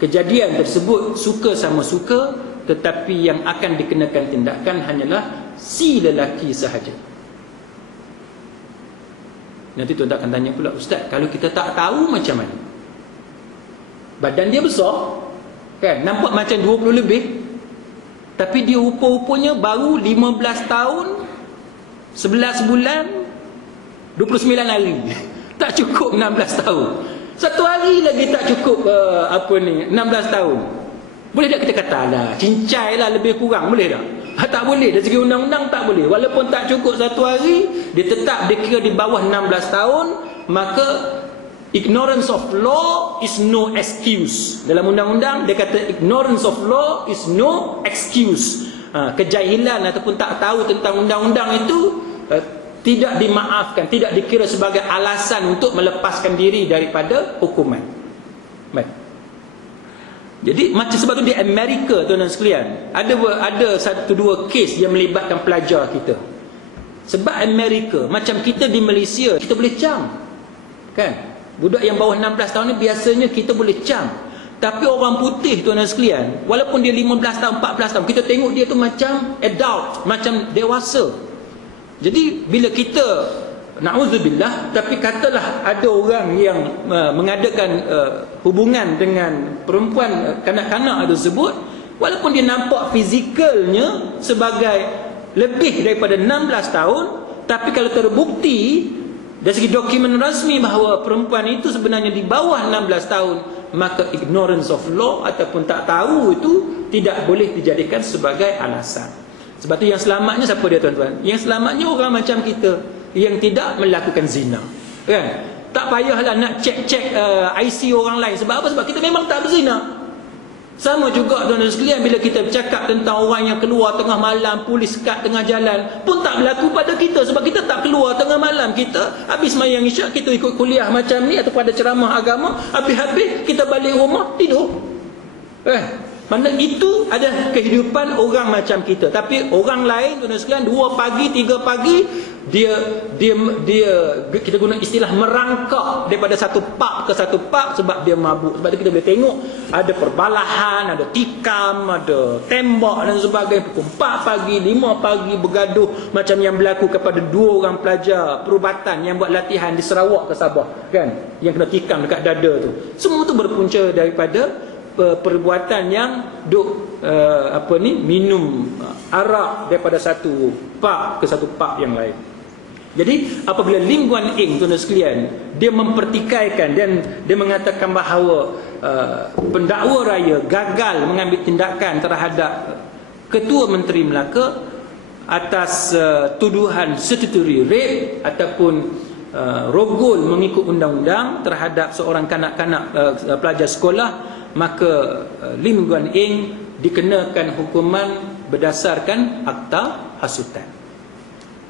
kejadian tersebut suka sama suka, tetapi yang akan dikenakan tindakan hanyalah si lelaki sahaja. Nanti tuan akan tanya pula, Ustaz, kalau kita tak tahu macam mana? Badan dia besar, kan, nampak macam 20 lebih, tapi dia rupa-rupanya baru 15 tahun 11 bulan 29 hari. Tak cukup 16 tahun. Satu hari lagi tak cukup 16 tahun. Boleh tak kita kata lah, cincai lah lebih kurang, boleh tak? Tak boleh, dari segi undang-undang tak boleh. Walaupun tak cukup satu hari, dia tetap dikira di bawah 16 tahun. Maka ignorance of law is no excuse. Dalam undang-undang dia kata ignorance of law is no excuse. Kejahilan ataupun tak tahu tentang undang-undang itu tidak dimaafkan, tidak dikira sebagai alasan untuk melepaskan diri daripada hukuman. Baik. Jadi macam sebab tu di Amerika, tuan-tuan sekalian, ada satu dua kes yang melibatkan pelajar kita. Sebab Amerika, macam kita di Malaysia, kita boleh cam, kan? Budak yang bawah 16 tahun ni biasanya kita boleh cam. Tapi orang putih, tuan-tuan sekalian, walaupun dia 15 tahun, 14 tahun, kita tengok dia tu macam adult, macam dewasa. Jadi bila kita, na'udzubillah, tapi katalah ada orang yang mengadakan hubungan dengan perempuan kanak-kanak tersebut, walaupun dia nampak fizikalnya sebagai lebih daripada 16 tahun, tapi kalau terbukti dari segi dokumen rasmi bahawa perempuan itu sebenarnya di bawah 16 tahun, maka ignorance of law ataupun tak tahu itu tidak boleh dijadikan sebagai alasan. Sebab tu yang selamatnya siapa dia, tuan-tuan? Yang selamatnya orang macam kita yang tidak melakukan zina, kan? Tak payahlah nak cek-cek IC orang lain. Sebab apa? Sebab kita memang tak berzina. Sama juga, tuan-tuan sekalian, bila kita bercakap tentang orang yang keluar tengah malam, polis kat tengah jalan, pun tak berlaku pada kita. Sebab kita tak keluar tengah malam. Kita habis sembahyang isyak, kita ikut kuliah macam ni atau pada ceramah agama, habis-habis kita balik rumah tidur. Mana itu ada kehidupan orang macam kita. Tapi orang lain, tuan-tuan sekalian, 2 pagi, 3 pagi, dia kita guna istilah merangkak daripada satu pub ke satu pub sebab dia mabuk. Sebab tu kita boleh tengok ada perbalahan, ada tikam, ada tembak dan sebagainya. Pukul 4 pagi, 5 pagi bergaduh macam yang berlaku kepada 2 orang pelajar perubatan yang buat latihan di Sarawak ke Sabah, kan? Yang kena tikam dekat dada tu. Semua tu berpunca daripada perbuatan yang minum arak daripada satu pub ke satu pub yang lain. Jadi apabila Lim Guan Eng, tuan-tuan sekalian, dia mempertikaikan dan dia mengatakan bahawa pendakwa raya gagal mengambil tindakan terhadap Ketua Menteri Melaka atas tuduhan statutory rape ataupun rogol mengikut undang-undang terhadap seorang kanak-kanak pelajar sekolah, maka Lim Guan Eng dikenakan hukuman berdasarkan akta hasutan.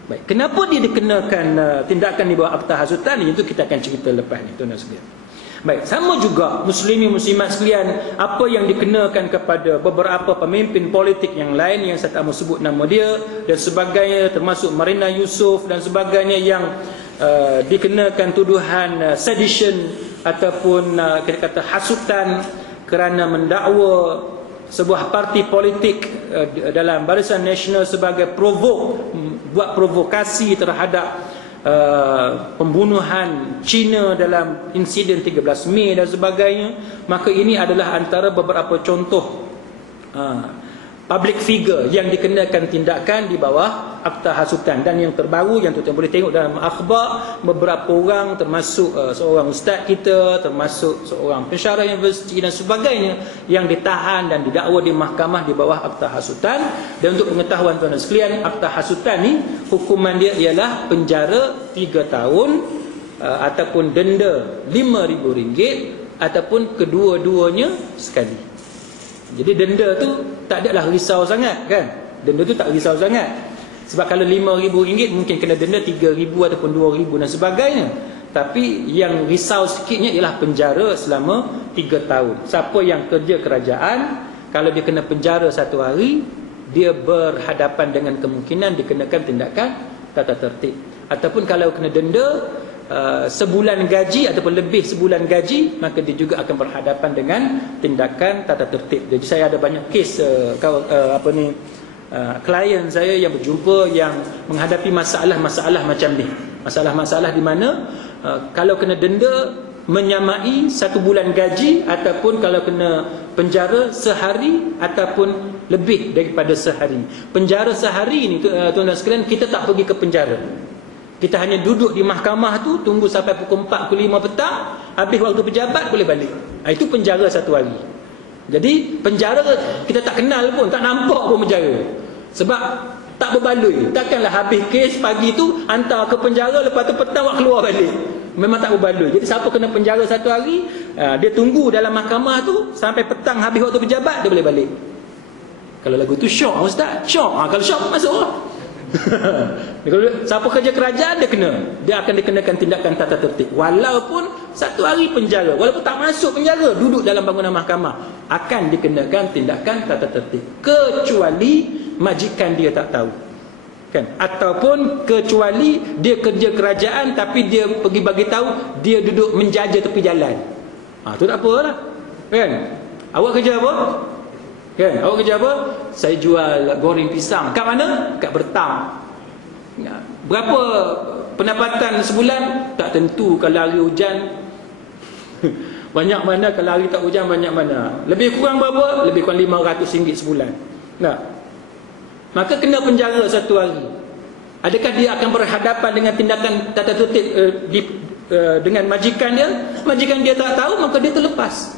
Baik, kenapa dia dikenakan tindakan di bawah akta hasutan ni, itu kita akan cerita lepas ni, tuan-tuan sekalian. Baik, sama juga muslimin muslimat sekalian, apa yang dikenakan kepada beberapa pemimpin politik yang lain yang saya tak mau sebut nama dia dan sebagainya, termasuk Marina Yusof dan sebagainya, yang dikenakan tuduhan sedition ataupun kita kata hasutan kerana mendakwa sebuah parti politik dalam Barisan Nasional sebagai buat provokasi terhadap pembunuhan Cina dalam insiden 13 Mei dan sebagainya. Maka ini adalah antara beberapa contoh public figure yang dikenakan tindakan di bawah akta hasutan. Dan yang terbaru yang tuan-tuan boleh tengok dalam akhbar, beberapa orang termasuk seorang ustaz kita, termasuk seorang pensyarah universiti dan sebagainya yang ditahan dan didakwa di mahkamah di bawah akta hasutan. Dan untuk pengetahuan tuan-tuan sekalian, akta hasutan ni hukuman dia ialah penjara 3 tahun ataupun denda RM5,000 ataupun kedua-duanya sekali. Jadi denda tu tak adalah risau sangat, kan? Denda tu tak risau sangat. Sebab kalau RM5,000 mungkin kena denda RM3,000 ataupun RM2,000 dan sebagainya. Tapi yang risau sikitnya ialah penjara selama 3 tahun. Siapa yang kerja kerajaan, kalau dia kena penjara 1 hari, dia berhadapan dengan kemungkinan dikenakan tindakan tata tertib. Ataupun kalau kena denda sebulan gaji ataupun lebih sebulan gaji, maka dia juga akan berhadapan dengan tindakan tata tertib. Jadi saya ada banyak kes klien saya yang berjumpa yang menghadapi masalah-masalah macam ni. Masalah-masalah di mana kalau kena denda menyamai 1 bulan gaji, ataupun kalau kena penjara sehari ataupun lebih daripada sehari. Penjara sehari ni tuan-tuan sekalian, kita tak pergi ke penjara. Kita hanya duduk di mahkamah tu, tunggu sampai pukul 4, pukul 5 petang, habis waktu pejabat boleh balik. Itu penjara 1 hari. Jadi penjara kita tak kenal pun, tak nampak pun penjara. Sebab tak berbaloi. Takkanlah habis kes pagi tu hantar ke penjara, lepas tu petang awak keluar balik. Memang tak berbaloi. Jadi siapa kena penjara 1 hari, dia tunggu dalam mahkamah tu sampai petang habis waktu pejabat, dia boleh balik. Kalau lagu tu syok ustaz, syok. Kalau syok masuk lah. Kalau siapa kerja kerajaan, dia akan dikenakan tindakan tata tertib. Walaupun 1 hari penjara, walaupun tak masuk penjara, duduk dalam bangunan mahkamah, akan dikenakan tindakan tata tertib. Kecuali majikan dia tak tahu, kan? Ataupun kecuali dia kerja kerajaan tapi dia pergi bagi tahu dia duduk menjaja tepi jalan. Tu tak apalah, kan? Awak kerja apa? Kan? Awak kerja apa? Saya jual goreng pisang. Kat mana? Kat Bertam. Berapa pendapatan sebulan? Tak tentu. Kalau hari hujan banyak mana, kalau hari tak hujan banyak mana. Lebih kurang berapa? Lebih kurang RM500 sebulan. Nah, maka kena penjara 1 hari. Adakah dia akan berhadapan dengan tindakan tata tertib dengan majikan dia? Majikan dia tak tahu, maka dia terlepas.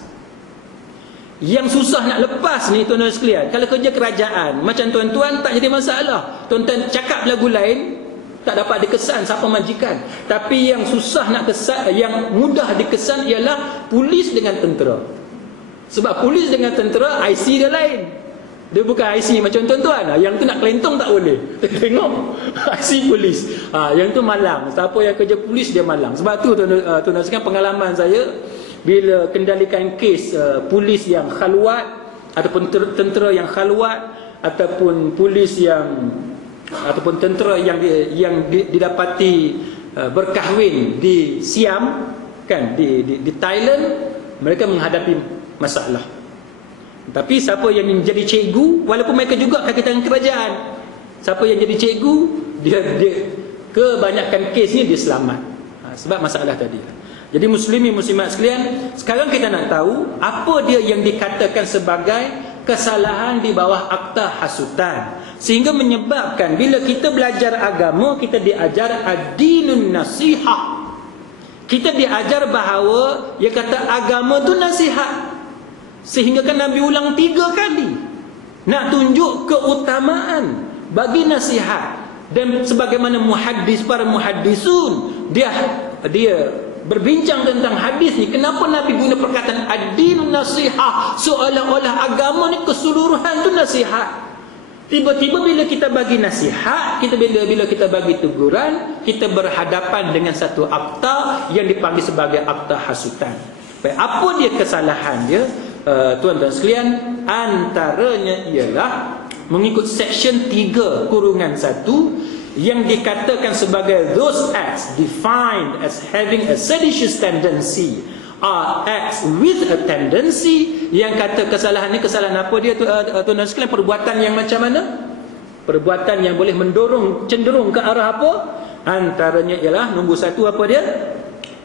Yang susah nak lepas ni tuan-tuan sekalian, kalau kerja kerajaan macam tuan-tuan tak jadi masalah. Tuan-tuan cakap lagu lain, tak dapat dikesan siapa majikan. Tapi yang susah nak kesan, yang mudah dikesan ialah polis dengan tentera. Sebab polis dengan tentera IC dia lain. Dia bukan IC macam tuan-tuan. Yang tu nak kelentong tak boleh. Tengok IC polis. Yang tu malang. Siapa yang kerja polis dia malang. Sebab tu tuan-tuan sekalian, pengalaman saya bila kendalikan kes polis yang khaluat ataupun tentera yang khaluat, ataupun polis yang ataupun tentera yang didapati berkahwin di Siam, kan, di Thailand, mereka menghadapi masalah. Tapi siapa yang menjadi cikgu, walaupun mereka juga kaki tangan kerajaan, siapa yang jadi cikgu, dia kebanyakan kes ni dia selamat. Sebab masalah tadi. Jadi muslimin muslimat sekalian, sekarang kita nak tahu apa dia yang dikatakan sebagai kesalahan di bawah akta hasutan, sehingga menyebabkan bila kita belajar agama, kita diajar ad-dinun nasihah. Kita diajar bahawa dia kata agama tu nasihat. Sehingga kan Nabi ulang 3 kali nak tunjuk keutamaan bagi nasihat. Dan sebagaimana para muhaddisun, dia berbincang tentang hadis ni, kenapa Nabi guna perkataan ad-din nasihah, seolah-olah agama ni keseluruhan tu nasihat. Tiba-tiba bila kita bagi nasihat, bila kita bagi teguran, kita berhadapan dengan satu akta yang dipanggil sebagai akta hasutan. Baik, apa dia kesalahan dia? Tuan-tuan sekalian, antaranya ialah mengikut section 3(1) yang dikatakan sebagai those acts defined as having a seditious tendency are acts with a tendency. Yang kata kesalahan ni, kesalahan apa dia tuan-tuan sekalian? Perbuatan yang macam mana? Perbuatan yang boleh mendorong, cenderung ke arah apa? Antaranya ialah nombor 1, apa dia?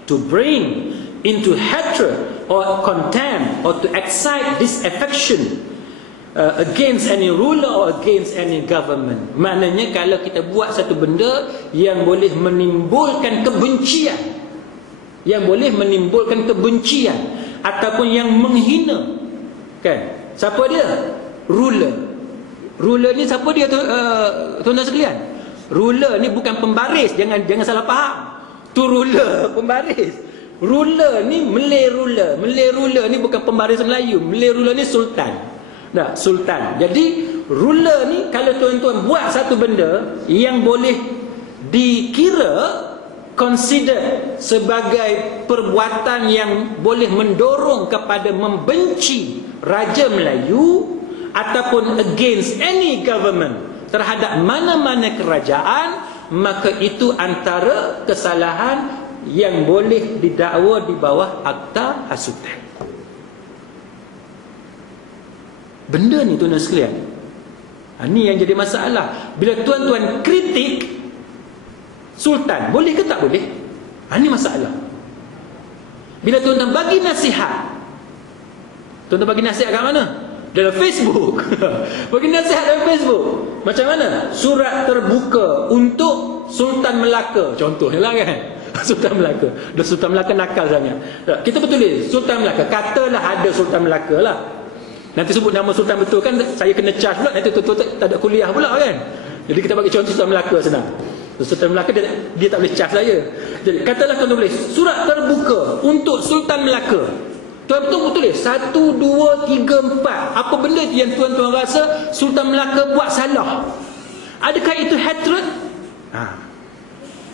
To bring into hatred or contempt, or to excite disaffection against any ruler or against any government. Maknanya kalau kita buat satu benda yang boleh menimbulkan kebencian, ataupun yang menghina, kan? Siapa dia? Ruler ni siapa dia tuan-tuan sekalian? Ruler ni bukan pembaris, jangan salah faham. Tu ruler pembaris. Ruler ni Malay ruler ni bukan pembaris Melayu. Malay ruler ni sultan. Sultan. Jadi ruler ni, kalau tuan-tuan buat satu benda yang boleh dikira consider sebagai perbuatan yang boleh mendorong kepada membenci Raja Melayu, ataupun against any government, terhadap mana-mana kerajaan, maka itu antara kesalahan yang boleh didakwa di bawah akta hasutan. Benda ni tuan-tuan sekalian, ni yang jadi masalah. Bila tuan-tuan kritik sultan, boleh ke tak boleh? Ni masalah. Bila tuan-tuan bagi nasihat, tuan-tuan bagi nasihat kat mana? Dalam Facebook. Bagi nasihat dalam Facebook. Macam mana? Surat terbuka untuk Sultan Melaka, contohnya lah kan. Sultan Melaka. Sultan Melaka nakal sangat. Kita tulis Sultan Melaka. Katalah ada Sultan Melaka lah. Nanti sebut nama Sultan betul kan, saya kena charge pula. Nanti tuan-tuan tak ada kuliah pula kan. Jadi kita bagi contoh Sultan Melaka senang. Sultan Melaka dia tak boleh charge saya. Jadi katalah tuan-tuan tulis surat terbuka untuk Sultan Melaka. Tuan-tuan tulis 1, 2, 3, 4. Apa benda yang tuan-tuan rasa Sultan Melaka buat salah? Adakah itu hatred?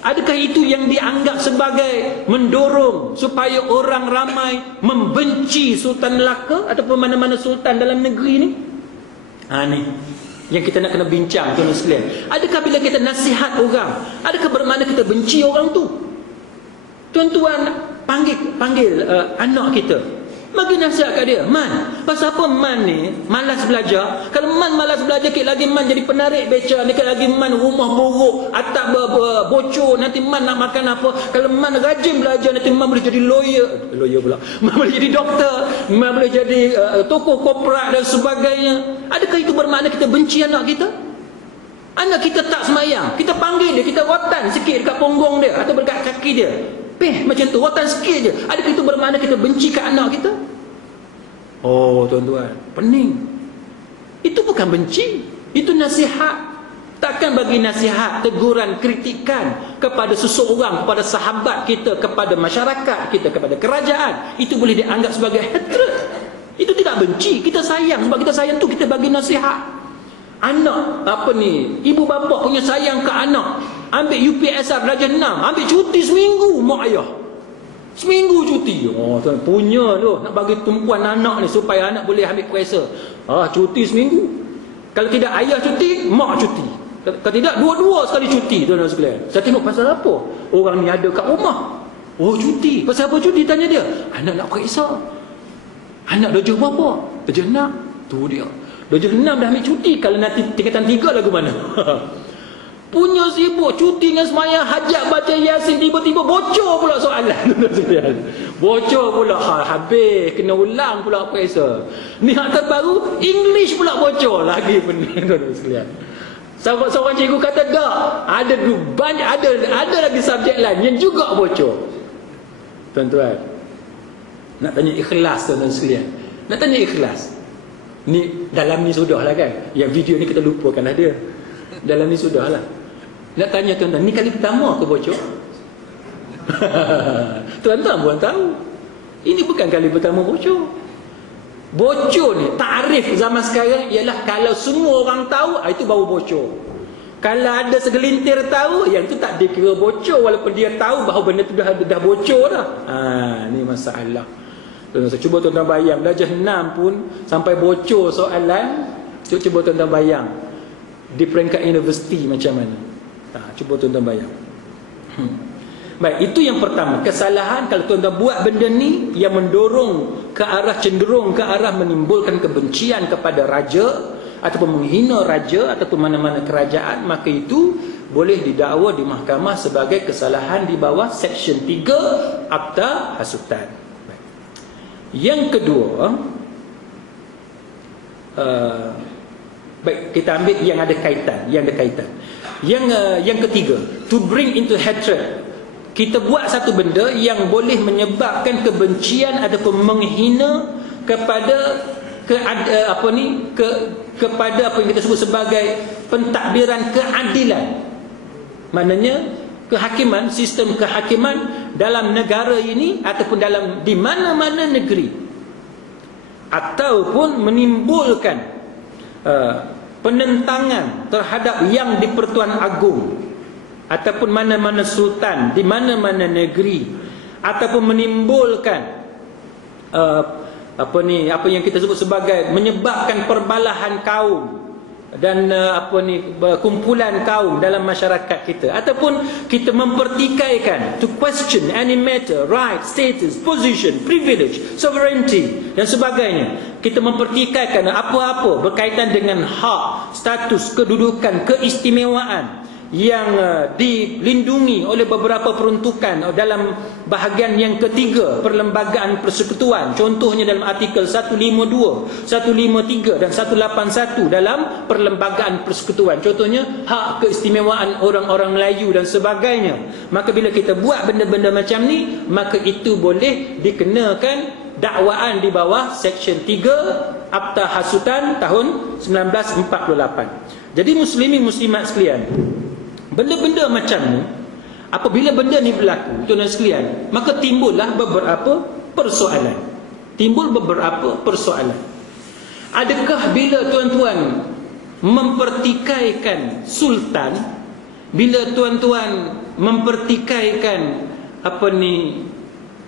Adakah itu yang dianggap sebagai mendorong supaya orang ramai membenci Sultan Melaka ataupun mana-mana sultan dalam negeri ni? Ni yang kita nak kena bincang, tuan-tuan sekalian. Adakah bila kita nasihat orang, adakah bermakna kita benci orang tu? Tuan-tuan panggil anak kita, bagi nasihat kat dia, Man, pasal apa Man ni malas belajar? Kalau Man malas belajar, kek lagi Man jadi penarik beca, ni kek lagi Man rumah buruk, atap bocor, nanti Man nak makan apa? Kalau Man rajin belajar, nanti Man boleh jadi lawyer pula, Man boleh jadi doktor, Man boleh jadi tokoh korporat dan sebagainya. Adakah itu bermakna kita benci anak kita? Anak kita tak semayang, kita panggil dia, kita rotan sikit dekat punggung dia atau dekat kaki dia, macam tu, rotan sikit je. Adakah itu bermakna kita benci ke anak kita? Oh tuan-tuan, pening. Itu bukan benci, itu nasihat. Takkan bagi nasihat, teguran, kritikan kepada seseorang, kepada sahabat kita, kepada masyarakat kita, kepada kerajaan, itu boleh dianggap sebagai hatred. Itu tidak benci, kita sayang. Sebab kita sayang tu kita bagi nasihat. Anak ibu bapa punya sayang ke anak, ambil UPSR darjah 6, ambil cuti seminggu mak ayah. Seminggu cuti. Tuan punya tu nak bagi tumpuan anak ni supaya anak boleh ambil kuasa. Cuti seminggu. Kalau tidak ayah cuti, mak cuti. Kalau tidak dua-dua sekali cuti, tuan-tuan sekalian. Saya tengok pasal apa orang ni ada kat rumah. Cuti. Pasal apa cuti, tanya dia. Anak nak periksa. Anak darjah berapa? Darjah 6. Tu dia. Darjah 6 dah ambil cuti. Kalau nanti tingkatan 3 lagu mana? Punya sibuk cuti dengan semayang, hajat, baca Yasin, tiba-tiba bocor pula soalan. Bocor pula, habis kena ulang pula periksa. Ni hak terbaru, English pula bocor lagi pening, tuan-tuan sekalian. Seorang cikgu kata tak, ada banyak, ada lagi subjek lain yang juga bocor. Tuan-tuan, nak tanya ikhlas, tuan-tuan sekalian. Nak tanya ikhlas. Ni dalam ni sudahlah kan. Yang video ni kita lupakanlah dia. Dalam ni sudahlah. Nak tanya tuan-tuan, ni kali pertama ke bocor? Tuan-tuan pun tahu. Ini bukan kali pertama bocor. Bocor ni, takrif zaman sekarang ialah kalau semua orang tahu, itu baru bocor. Kalau ada segelintir tahu, yang itu tak dikira bocor walaupun dia tahu bahawa benda tu dah bocor dah. Ni masalah. Cuba tuan-tuan bayang, darjah 6 pun sampai bocor soalan. Cuba tuan-tuan bayang di peringkat universiti macam mana. Cuba tuan-tuan bayang. Baik, itu yang pertama. Kesalahan kalau tuan-tuan buat benda ni yang mendorong ke arah, cenderung ke arah menimbulkan kebencian kepada raja ataupun menghina raja ataupun mana-mana kerajaan, maka itu boleh didakwa di mahkamah sebagai kesalahan di bawah Seksyen 3 Akta Hasutan. Baik. Yang kedua, baik, kita ambil yang ada kaitan. Yang ketiga, to bring into hatred. Kita buat satu benda yang boleh menyebabkan kebencian ataupun menghina kepada kepada apa yang kita sebut sebagai pentadbiran keadilan. Maknanya kehakiman, sistem kehakiman dalam negara ini ataupun di mana-mana negeri, ataupun menimbulkan penentangan terhadap yang di-Pertuan Agong ataupun mana-mana sultan di mana-mana negeri, ataupun menimbulkan apa yang kita sebut sebagai menyebabkan perbalahan kaum dan kumpulan kaum dalam masyarakat kita, ataupun kita mempertikaikan, to question any matter, right, status, position, privilege, sovereignty dan sebagainya. Kita mempertikaikan apa-apa berkaitan dengan hak, status, kedudukan, keistimewaan yang dilindungi oleh beberapa peruntukan dalam bahagian yang ketiga Perlembagaan Persekutuan. Contohnya dalam artikel 152, 153 dan 181 dalam Perlembagaan Persekutuan. Contohnya hak keistimewaan orang-orang Melayu dan sebagainya. Maka bila kita buat benda-benda macam ni, maka itu boleh dikenakan dakwaan di bawah Seksyen 3 Akta Hasutan tahun 1948. Jadi muslimin muslimat sekalian, benda-benda macam ni, apabila benda ni berlaku, tuan-tuan sekalian, maka timbullah beberapa persoalan. Adakah bila tuan-tuan mempertikaikan sultan, bila tuan-tuan mempertikaikan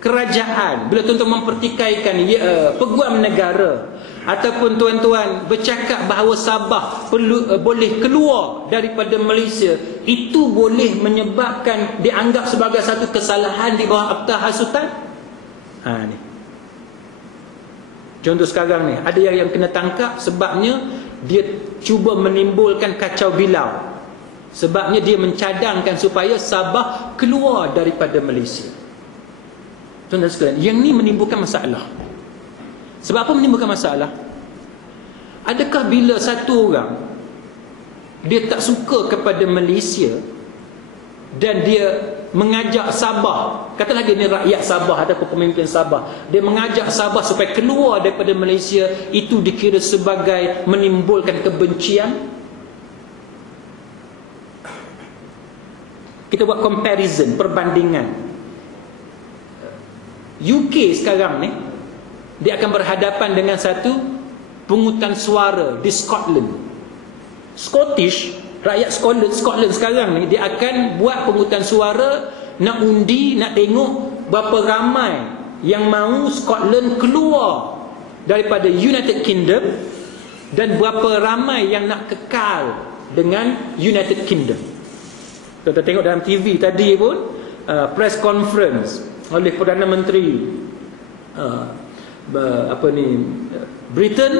kerajaan, bila tuan-tuan mempertikaikan peguam negara, ataupun tuan-tuan bercakap bahawa Sabah boleh keluar daripada Malaysia, itu boleh menyebabkan dianggap sebagai satu kesalahan di bawah Akta Hasutan? Ni contoh sekarang ni, ada yang kena tangkap sebabnya dia cuba menimbulkan kacau bilau, sebabnya dia mencadangkan supaya Sabah keluar daripada Malaysia. Tuan-tuan sekalian, yang ni menimbulkan masalah. Sebab apa menimbulkan masalah? Adakah bila satu orang dia tak suka kepada Malaysia dan dia mengajak Sabah, katalah dia ni rakyat Sabah ataupun pemimpin Sabah, dia mengajak Sabah supaya keluar daripada Malaysia, itu dikira sebagai menimbulkan kebencian? Kita buat comparison, perbandingan. UK sekarang ni, dia akan berhadapan dengan satu pungutan suara di Scotland. Rakyat Scotland sekarang ni, dia akan buat pungutan suara, nak undi, nak tengok berapa ramai yang mahu Scotland keluar daripada United Kingdom dan berapa ramai yang nak kekal dengan United Kingdom. Kita tengok dalam TV tadi pun, press conference oleh Perdana Menteri Britain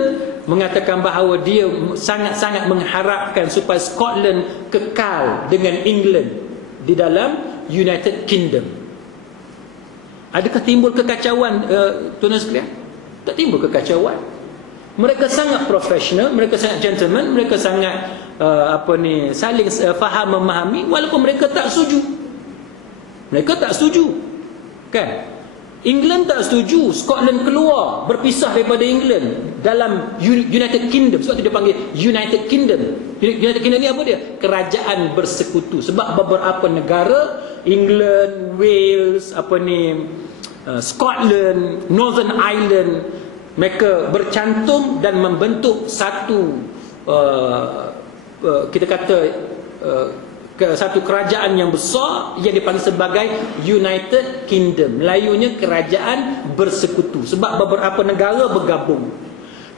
mengatakan bahawa dia sangat-sangat mengharapkan supaya Scotland kekal dengan England di dalam United Kingdom. Adakah timbul kekacauan, tuan-tuan sekalian? Tak timbul kekacauan. Mereka sangat profesional, mereka sangat gentleman, mereka sangat saling faham memahami, walaupun mereka tak setuju. Kan? England tak setuju Scotland keluar, berpisah daripada England dalam United Kingdom. Sebab tu dia panggil United Kingdom. United Kingdom ni apa dia? Kerajaan bersekutu. Sebab beberapa negara, England, Wales, Scotland, Northern Ireland, mereka bercantum dan membentuk satu kita kata satu kerajaan yang besar yang dipanggil sebagai United Kingdom. Melayunya kerajaan bersekutu, sebab beberapa negara bergabung.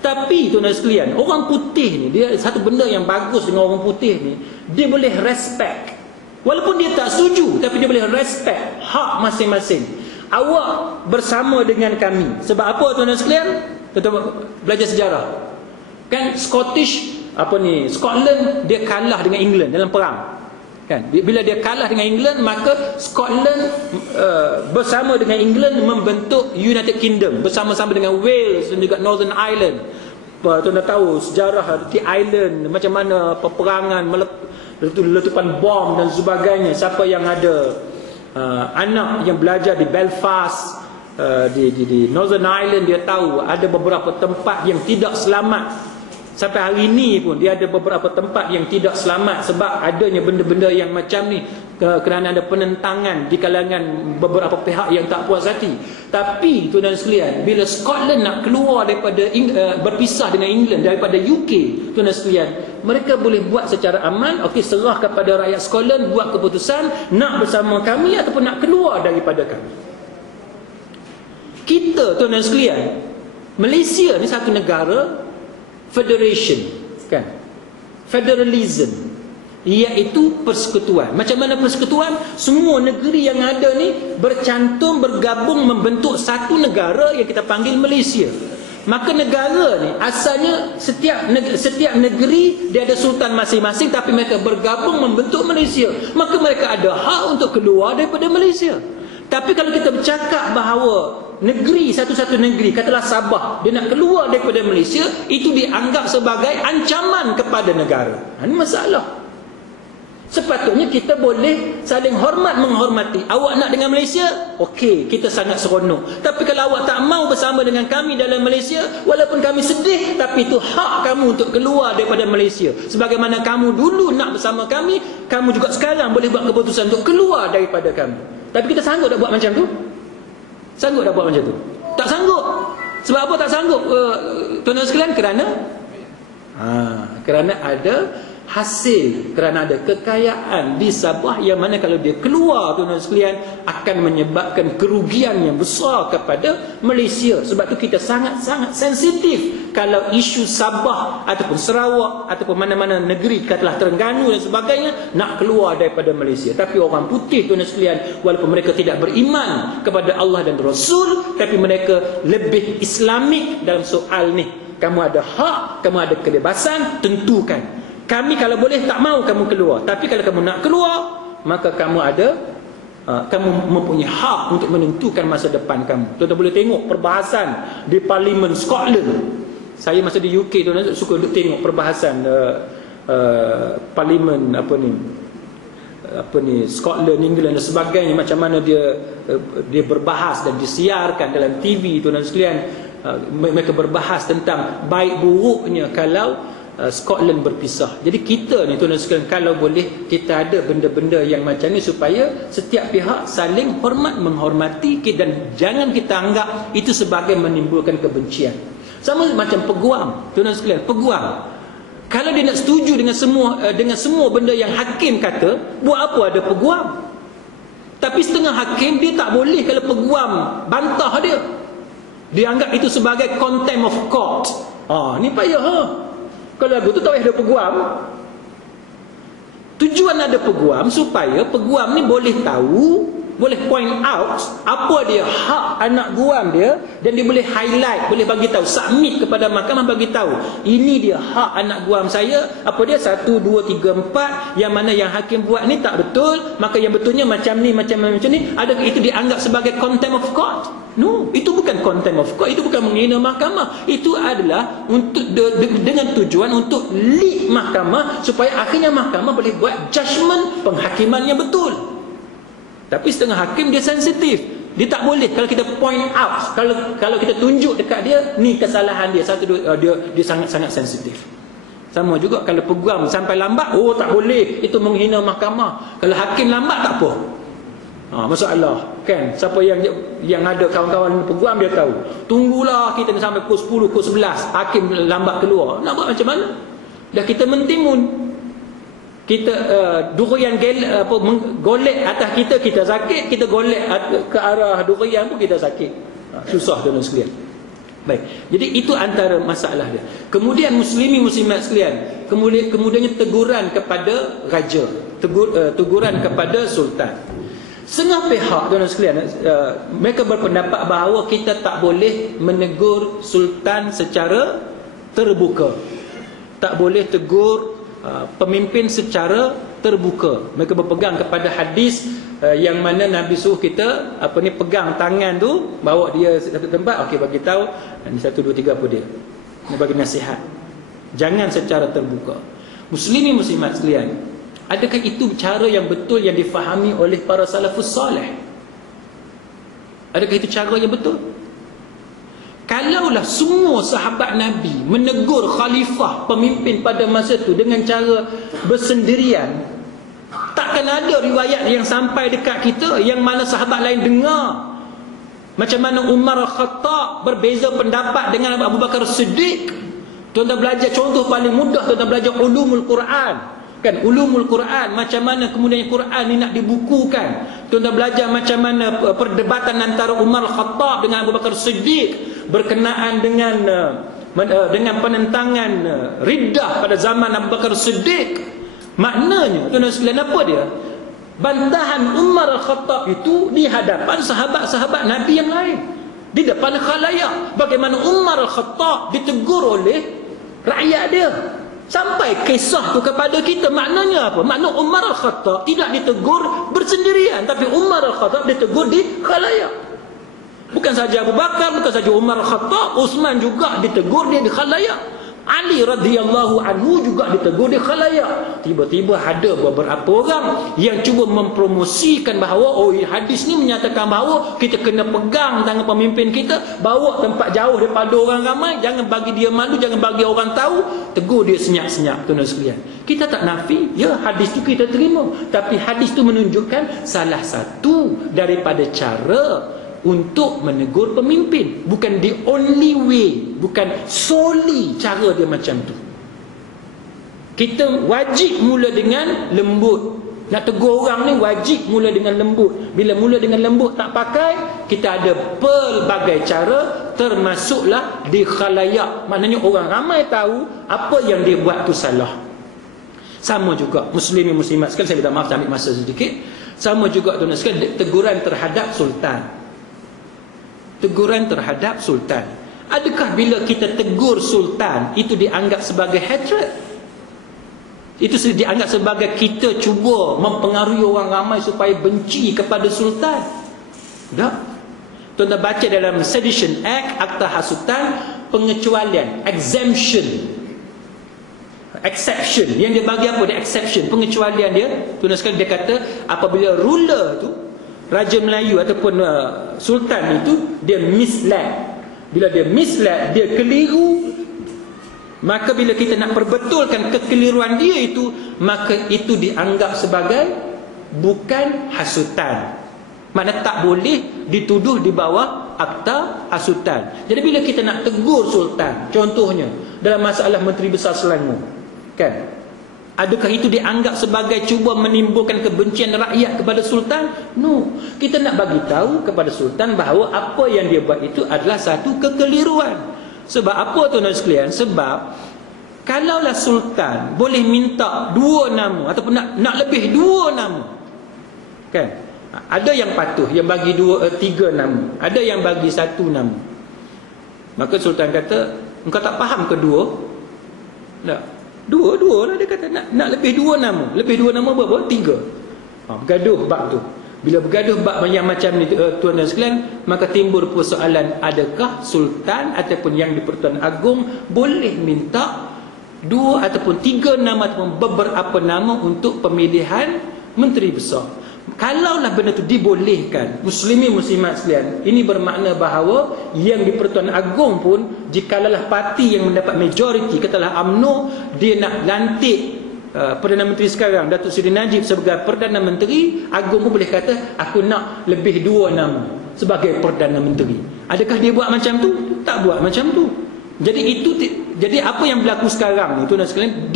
Tapi tuan-tuan sekalian, orang putih ni, dia satu benda yang bagus dengan orang putih ni, dia boleh respect. Walaupun dia tak setuju, tapi dia boleh respect hak masing-masing. Awak bersama dengan kami. Sebab apa tuan-tuan sekalian? Tuan-tuan belajar sejarah. Kan Scotland dia kalah dengan England dalam perang. Kan? Bila dia kalah dengan England, maka Scotland bersama dengan England membentuk United Kingdom bersama-sama dengan Wales dan juga Northern Ireland. Tuan-tuan tahu sejarah di Ireland, macam mana peperangan, letupan bom dan sebagainya. Siapa yang ada anak yang belajar di Belfast, di Northern Ireland, dia tahu ada beberapa tempat yang tidak selamat. Sampai hari ini pun dia ada beberapa tempat yang tidak selamat sebab adanya benda-benda yang macam ni, kerana ada penentangan di kalangan beberapa pihak yang tak puas hati. Tapi tuan-tuan sekalian, bila Scotland nak keluar daripada berpisah dengan England daripada UK, tuan-tuan sekalian, mereka boleh buat secara aman. Okey, serah kepada rakyat Scotland buat keputusan nak bersama kami ataupun nak keluar daripada kami. Kita tuan-tuan sekalian, Malaysia ni satu negara federation, kan? Federalism, iaitu persekutuan. Macam mana persekutuan? Semua negeri yang ada ni bercantum, bergabung membentuk satu negara yang kita panggil Malaysia. Maka negara ni asalnya setiap negeri dia ada sultan masing-masing, tapi mereka bergabung membentuk Malaysia. Maka mereka ada hak untuk keluar daripada Malaysia. Tapi kalau kita bercakap bahawa negeri, satu-satu negeri, katalah Sabah, dia nak keluar daripada Malaysia, itu dianggap sebagai ancaman kepada negara. Ini masalah. Sepatutnya kita boleh saling hormat menghormati. Awak nak dengan Malaysia, okey, kita sangat seronok. Tapi kalau awak tak mau bersama dengan kami dalam Malaysia, walaupun kami sedih, tapi itu hak kamu untuk keluar daripada Malaysia. Sebagaimana kamu dulu nak bersama kami, kamu juga sekarang boleh buat keputusan untuk keluar daripada kami. Tapi kita sanggup tak buat macam tu? Sanggup tak buat macam tu? Tak sanggup. Sebab apa tak sanggup, tuan-tuan sekalian? Kerana ada hasil, kerana ada kekayaan di Sabah yang mana kalau dia keluar, tuan-tuan sekalian, akan menyebabkan kerugian yang besar kepada Malaysia. Sebab tu kita sangat-sangat sensitif kalau isu Sabah ataupun Sarawak ataupun mana-mana negeri, katalah Terengganu dan sebagainya, nak keluar daripada Malaysia. Tapi orang putih, tuan-tuan sekalian, walaupun mereka tidak beriman kepada Allah dan Rasul, tapi mereka lebih Islamik dalam soal ni. Kamu ada hak, kamu ada kebebasan, tentukan. Kami kalau boleh tak mau kamu keluar. Tapi kalau kamu nak keluar, maka kamu kamu mempunyai hak untuk menentukan masa depan kamu. Tuan-tuan boleh tengok perbahasan di Parlimen Scotland. Saya masa di UK, tuan-tuan suka duduk tengok perbahasan Parlimen Scotland, England dan sebagainya, macam mana dia berbahas dan disiarkan dalam TV, tuan-tuan sekalian. Mereka berbahas tentang baik buruknya kalau Scotland berpisah. Jadi kita ni, tuan-tuan sekalian, kalau boleh kita ada benda-benda yang macam ni supaya setiap pihak saling hormat menghormati, dan jangan kita anggap itu sebagai menimbulkan kebencian. Sama macam peguam, tuan-tuan sekalian, peguam. Kalau dia nak setuju dengan semua benda yang hakim kata, buat apa ada peguam? Tapi setengah hakim dia tak boleh kalau peguam bantah dia. Dia anggap itu sebagai contempt of court. Ni payah. Kalau lagu tu tak payah ada peguam. Tujuan ada peguam supaya peguam ni boleh tahu, boleh point out apa dia hak anak guam dia, dan dia boleh highlight, boleh bagi tahu, submit kepada mahkamah, bagi tahu ini dia hak anak guam saya, apa dia 1, 2, 3, 4, yang mana yang hakim buat ni tak betul, maka yang betulnya macam ni, macam ni. Adakah itu dianggap sebagai contempt of court? No, itu bukan contempt of court, itu bukan menghina mahkamah. Itu adalah untuk dengan tujuan untuk lead mahkamah supaya akhirnya mahkamah boleh buat judgement penghakiman yang betul. Tapi setengah hakim dia sensitif. Dia tak boleh kalau kita point out, kalau kita tunjuk dekat dia ni kesalahan dia, dia sangat-sangat sensitif. Sama juga kalau peguam sampai lambat, tak boleh, itu menghina mahkamah. Kalau hakim lambat tak apa. Masalah kan, siapa yang ada kawan-kawan peguam dia tahu. Tunggulah kita sampai pukul 10, pukul 11, hakim lambat keluar. Nak buat macam mana? Dah kita mentimun. Kita durian golek atas kita sakit, kita golek ke arah durian pun kita sakit. Susah tuan-tuan sekalian. Baik. Jadi itu antara masalah dia. Kemudian muslimat sekalian, kemudiannya teguran kepada raja, teguran kepada sultan. Setengah pihak, tuan-tuan sekalian, mereka berpendapat bahawa kita tak boleh menegur sultan secara terbuka. Tak boleh tegur pemimpin secara terbuka. Mereka berpegang kepada hadis yang mana Nabi suruh kita pegang tangan tu, bawa dia satu tempat, okey, bagi tahu ni 1, 2, 3 apa dia. Dia bagi nasihat. Jangan secara terbuka. Muslimat sekalian, adakah itu cara yang betul yang difahami oleh para salafus soleh? Adakah itu cara yang betul? Kalaulah semua sahabat Nabi menegur khalifah, pemimpin pada masa itu dengan cara bersendirian, takkan ada riwayat yang sampai dekat kita yang mana sahabat lain dengar. Macam mana Umar Al-Khattab berbeza pendapat dengan Abu Bakar Siddiq. Tuan-tuan belajar contoh paling mudah, tuan-tuan belajar ulumul Quran. Kan, ulumul Quran, macam mana kemudian Quran ni nak dibukukan. Tuan-tuan belajar macam mana perdebatan antara Umar Al-Khattab dengan Abu Bakar Siddiq. berkenaan dengan penentangan riddah pada zaman Abu Bakar Siddiq. Maknanya tuan-tuan sekalian, apa dia? Bantahan Umar Al-Khattab itu di hadapan sahabat-sahabat Nabi yang lain, di depan khalayak. Bagaimana Umar Al-Khattab ditegur oleh rakyat dia, sampai kisah tu kepada kita. Maknanya apa? Makna Umar Al-Khattab tidak ditegur bersendirian, tapi Umar Al-Khattab ditegur di khalayak. Bukan saja Abu Bakar, bukan saja Umar Al-Khattab, Uthman juga ditegur dia di khalayak. Ali radhiyallahu anhu juga ditegur di khalayak. Tiba-tiba ada beberapa orang yang cuba mempromosikan bahawa hadis ni menyatakan bahawa kita kena pegang tangan pemimpin kita, bawa tempat jauh daripada orang ramai, jangan bagi dia malu, jangan bagi orang tahu. Tegur dia senyap-senyap. Tuan-tuan sekalian, kita tak nafi, ya, hadis tu kita terima, tapi hadis tu menunjukkan salah satu daripada cara untuk menegur pemimpin, bukan the only way, bukan solely cara dia macam tu. Kita wajib mula dengan lembut. Nak tegur orang ni wajib mula dengan lembut. Bila mula dengan lembut tak pakai, kita ada pelbagai cara, termasuklah di khalayak. Maknanya orang ramai tahu apa yang dia buat tu salah. Sama juga muslimin muslimat sekalian, saya minta maaf ambil masa sedikit. Sama juga tuan-tuan sekalian, teguran terhadap sultan. Teguran terhadap sultan. Adakah bila kita tegur sultan itu dianggap sebagai hatred? Itu dianggap sebagai kita cuba mempengaruhi orang ramai supaya benci kepada sultan? Tak. Tuan-tuan baca dalam Sedition Act, Akta Hasutan, pengecualian, exception. Yang dia bagi apa? Dia exception, pengecualian dia. Tuan-tuan sekalian, dia kata apabila ruler tu, Raja Melayu ataupun sultan itu, dia misled. Bila dia misled, dia keliru, maka bila kita nak perbetulkan kekeliruan dia itu, maka itu dianggap sebagai bukan hasutan. Maknanya tak boleh dituduh di bawah Akta Hasutan. Jadi bila kita nak tegur sultan, contohnya dalam masalah Menteri Besar Selangor, kan, adakah itu dianggap sebagai cuba menimbulkan kebencian rakyat kepada sultan? No. Kita nak bagi tahu kepada sultan bahawa apa yang dia buat itu adalah satu kekeliruan. Sebab apa tuan-tuan sekalian? Sebab kalaulah sultan boleh minta 2 nama ataupun nak lebih 2 nama, kan? Ada yang patuh, yang bagi 3 nama, ada yang bagi 1 nama. Maka sultan kata, engkau tak faham kedua? Tak. Dua lah dia kata, nak lebih 2 nama. Lebih 2 nama berapa? 3. Bergaduh bab tu. Bila bergaduh bab yang macam ni, tuan dan sekalian, maka timbul persoalan, adakah sultan ataupun yang di Pertuan Agong boleh minta 2 ataupun 3 nama ataupun beberapa nama untuk pemilihan menteri besar? Kalaulah benda itu dibolehkan, muslimin muslimat sekalian, ini bermakna bahawa yang di Pertuan Agong pun, jikalau parti yang mendapat majoriti, katalah UMNO, dia nak lantik Perdana Menteri sekarang, Datuk Seri Najib sebagai Perdana Menteri, Agong pun boleh kata, aku nak lebih 2 nama sebagai Perdana Menteri. Adakah dia buat macam tu? Tak buat macam tu. Jadi apa yang berlaku sekarang ni, tuan-tuan sekalian,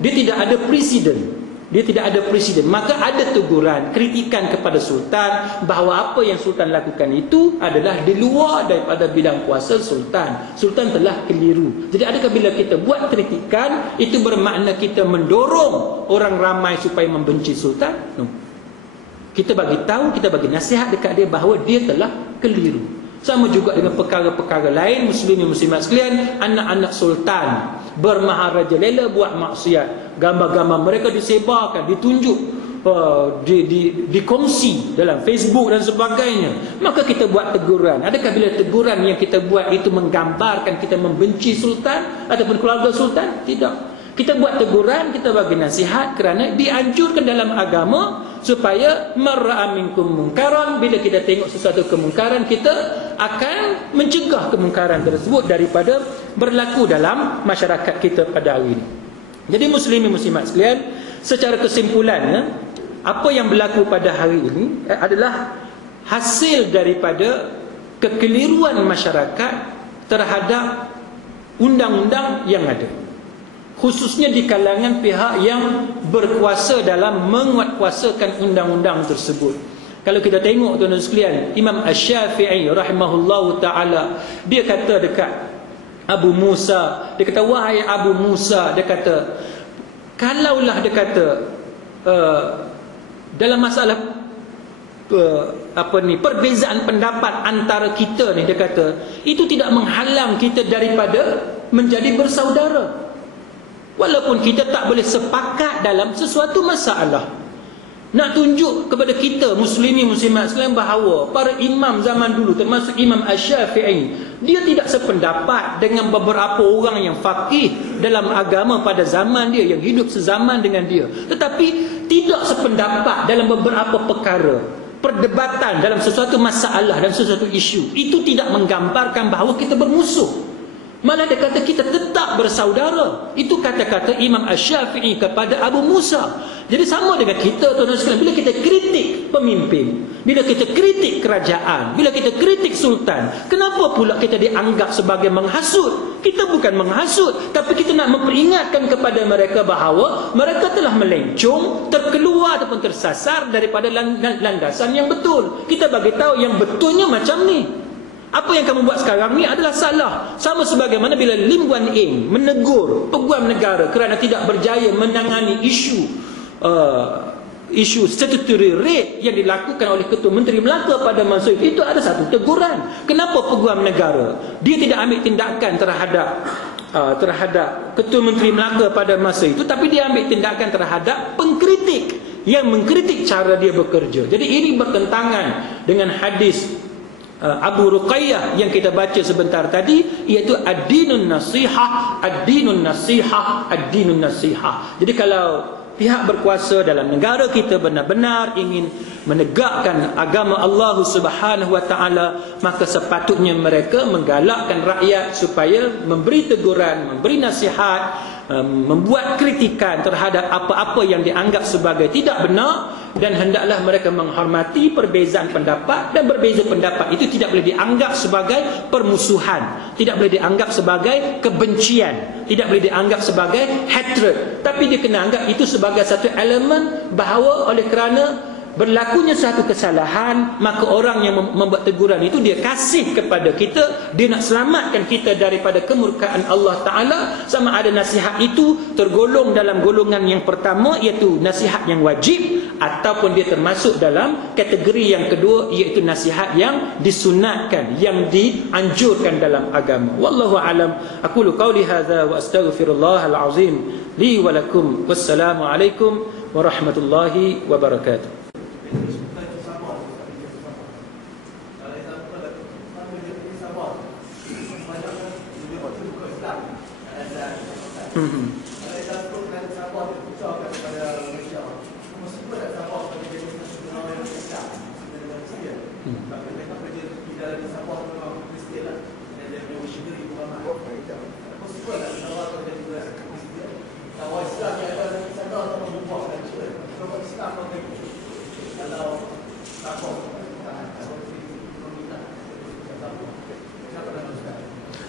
dia tidak ada presiden. Dia tidak ada presiden. Maka ada teguran, kritikan kepada sultan bahawa apa yang sultan lakukan itu adalah di luar daripada bidang kuasa sultan. Sultan telah keliru. Jadi adakah bila kita buat kritikan itu bermakna kita mendorong orang ramai supaya membenci sultan? No. Kita bagi tahu, kita bagi nasihat dekat dia bahawa dia telah keliru. Sama juga dengan perkara-perkara lain, muslimin muslimat sekalian, anak-anak sultan bermaharajalela buat maksiat, gambar-gambar mereka disebarkan, ditunjuk, dikongsi dalam Facebook dan sebagainya, maka kita buat teguran. Adakah bila teguran yang kita buat itu menggambarkan kita membenci sultan ataupun keluarga sultan? Tidak. Kita buat teguran, kita bagi nasihat kerana dianjurkan dalam agama supaya marra'a minkum munkaran, bila kita tengok sesuatu kemungkaran, kita akan mencegah kemungkaran tersebut daripada berlaku dalam masyarakat kita pada hari ini. Jadi muslimin muslimat sekalian, secara kesimpulannya, apa yang berlaku pada hari ini adalah hasil daripada kekeliruan masyarakat terhadap undang-undang yang ada, khususnya di kalangan pihak yang berkuasa dalam menguatkuasakan undang-undang tersebut. Kalau kita tengok tuan-tuan sekalian, Imam Asy-Syafi'i rahimahullahu ta'ala, dia kata dekat Abu Musa, dia kata, wahai Abu Musa, dia kata, kalaulah dia kata dalam masalah perbezaan pendapat antara kita ni, dia kata, itu tidak menghalang kita daripada menjadi bersaudara. Walaupun kita tak boleh sepakat dalam sesuatu masalah. Nak tunjuk kepada kita muslimin muslimat sekalian bahawa para imam zaman dulu, termasuk Imam Asy-Syafi'i, dia tidak sependapat dengan beberapa orang yang faqih dalam agama pada zaman dia, yang hidup sezaman dengan dia. Tetapi tidak sependapat dalam beberapa perkara. Perdebatan dalam sesuatu masalah, dalam sesuatu isu, itu tidak menggambarkan bahawa kita bermusuh. Malah dia kata kita tetap bersaudara. Itu kata-kata Imam Asy-Syafi'i kepada Abu Musa. Jadi sama dengan kita, tuan-tuan sekalian, bila kita kritik pemimpin, bila kita kritik kerajaan, bila kita kritik sultan, kenapa pula kita dianggap sebagai menghasut? Kita bukan menghasut, tapi kita nak memperingatkan kepada mereka bahawa mereka telah melencong, terkeluar ataupun tersasar daripada landasan yang betul. Kita bagi tahu yang betulnya macam ni. Apa yang kamu buat sekarang ni adalah salah. Sama sebagaimana bila Lim Guan Eng menegur peguam negara kerana tidak berjaya menangani isu statutory rape yang dilakukan oleh Ketua Menteri Melaka pada masa itu ada satu teguran. Kenapa peguam negara dia tidak ambil tindakan terhadap Ketua Menteri Melaka pada masa itu, tapi dia ambil tindakan terhadap pengkritik yang mengkritik cara dia bekerja. Jadi ini bertentangan dengan hadis Abu Ruqayyah yang kita baca sebentar tadi, iaitu ad-dinun nasihah, ad-dinun nasihah, ad-dinun nasihah. Jadi kalau pihak berkuasa dalam negara kita benar-benar ingin menegakkan agama Allah Subhanahu wa taala, maka sepatutnya mereka menggalakkan rakyat supaya memberi teguran, memberi nasihat, membuat kritikan terhadap apa-apa yang dianggap sebagai tidak benar, dan hendaklah mereka menghormati perbezaan pendapat, dan berbeza pendapat itu tidak boleh dianggap sebagai permusuhan, tidak boleh dianggap sebagai kebencian, tidak boleh dianggap sebagai hatred, tapi dia kena anggap itu sebagai satu elemen bahawa oleh kerana berlakunya satu kesalahan, maka orang yang membuat teguran itu dia kasih kepada kita, dia nak selamatkan kita daripada kemurkaan Allah Ta'ala. Sama ada nasihat itu tergolong dalam golongan yang pertama, iaitu nasihat yang wajib, ataupun dia termasuk dalam kategori yang kedua, iaitu nasihat yang disunatkan, yang dianjurkan dalam agama. Wallahu alam. Aqulu qawli hadza wa astaghfirullahal azim li wa lakum. Wassalamu alaikum warahmatullahi wabarakatuh.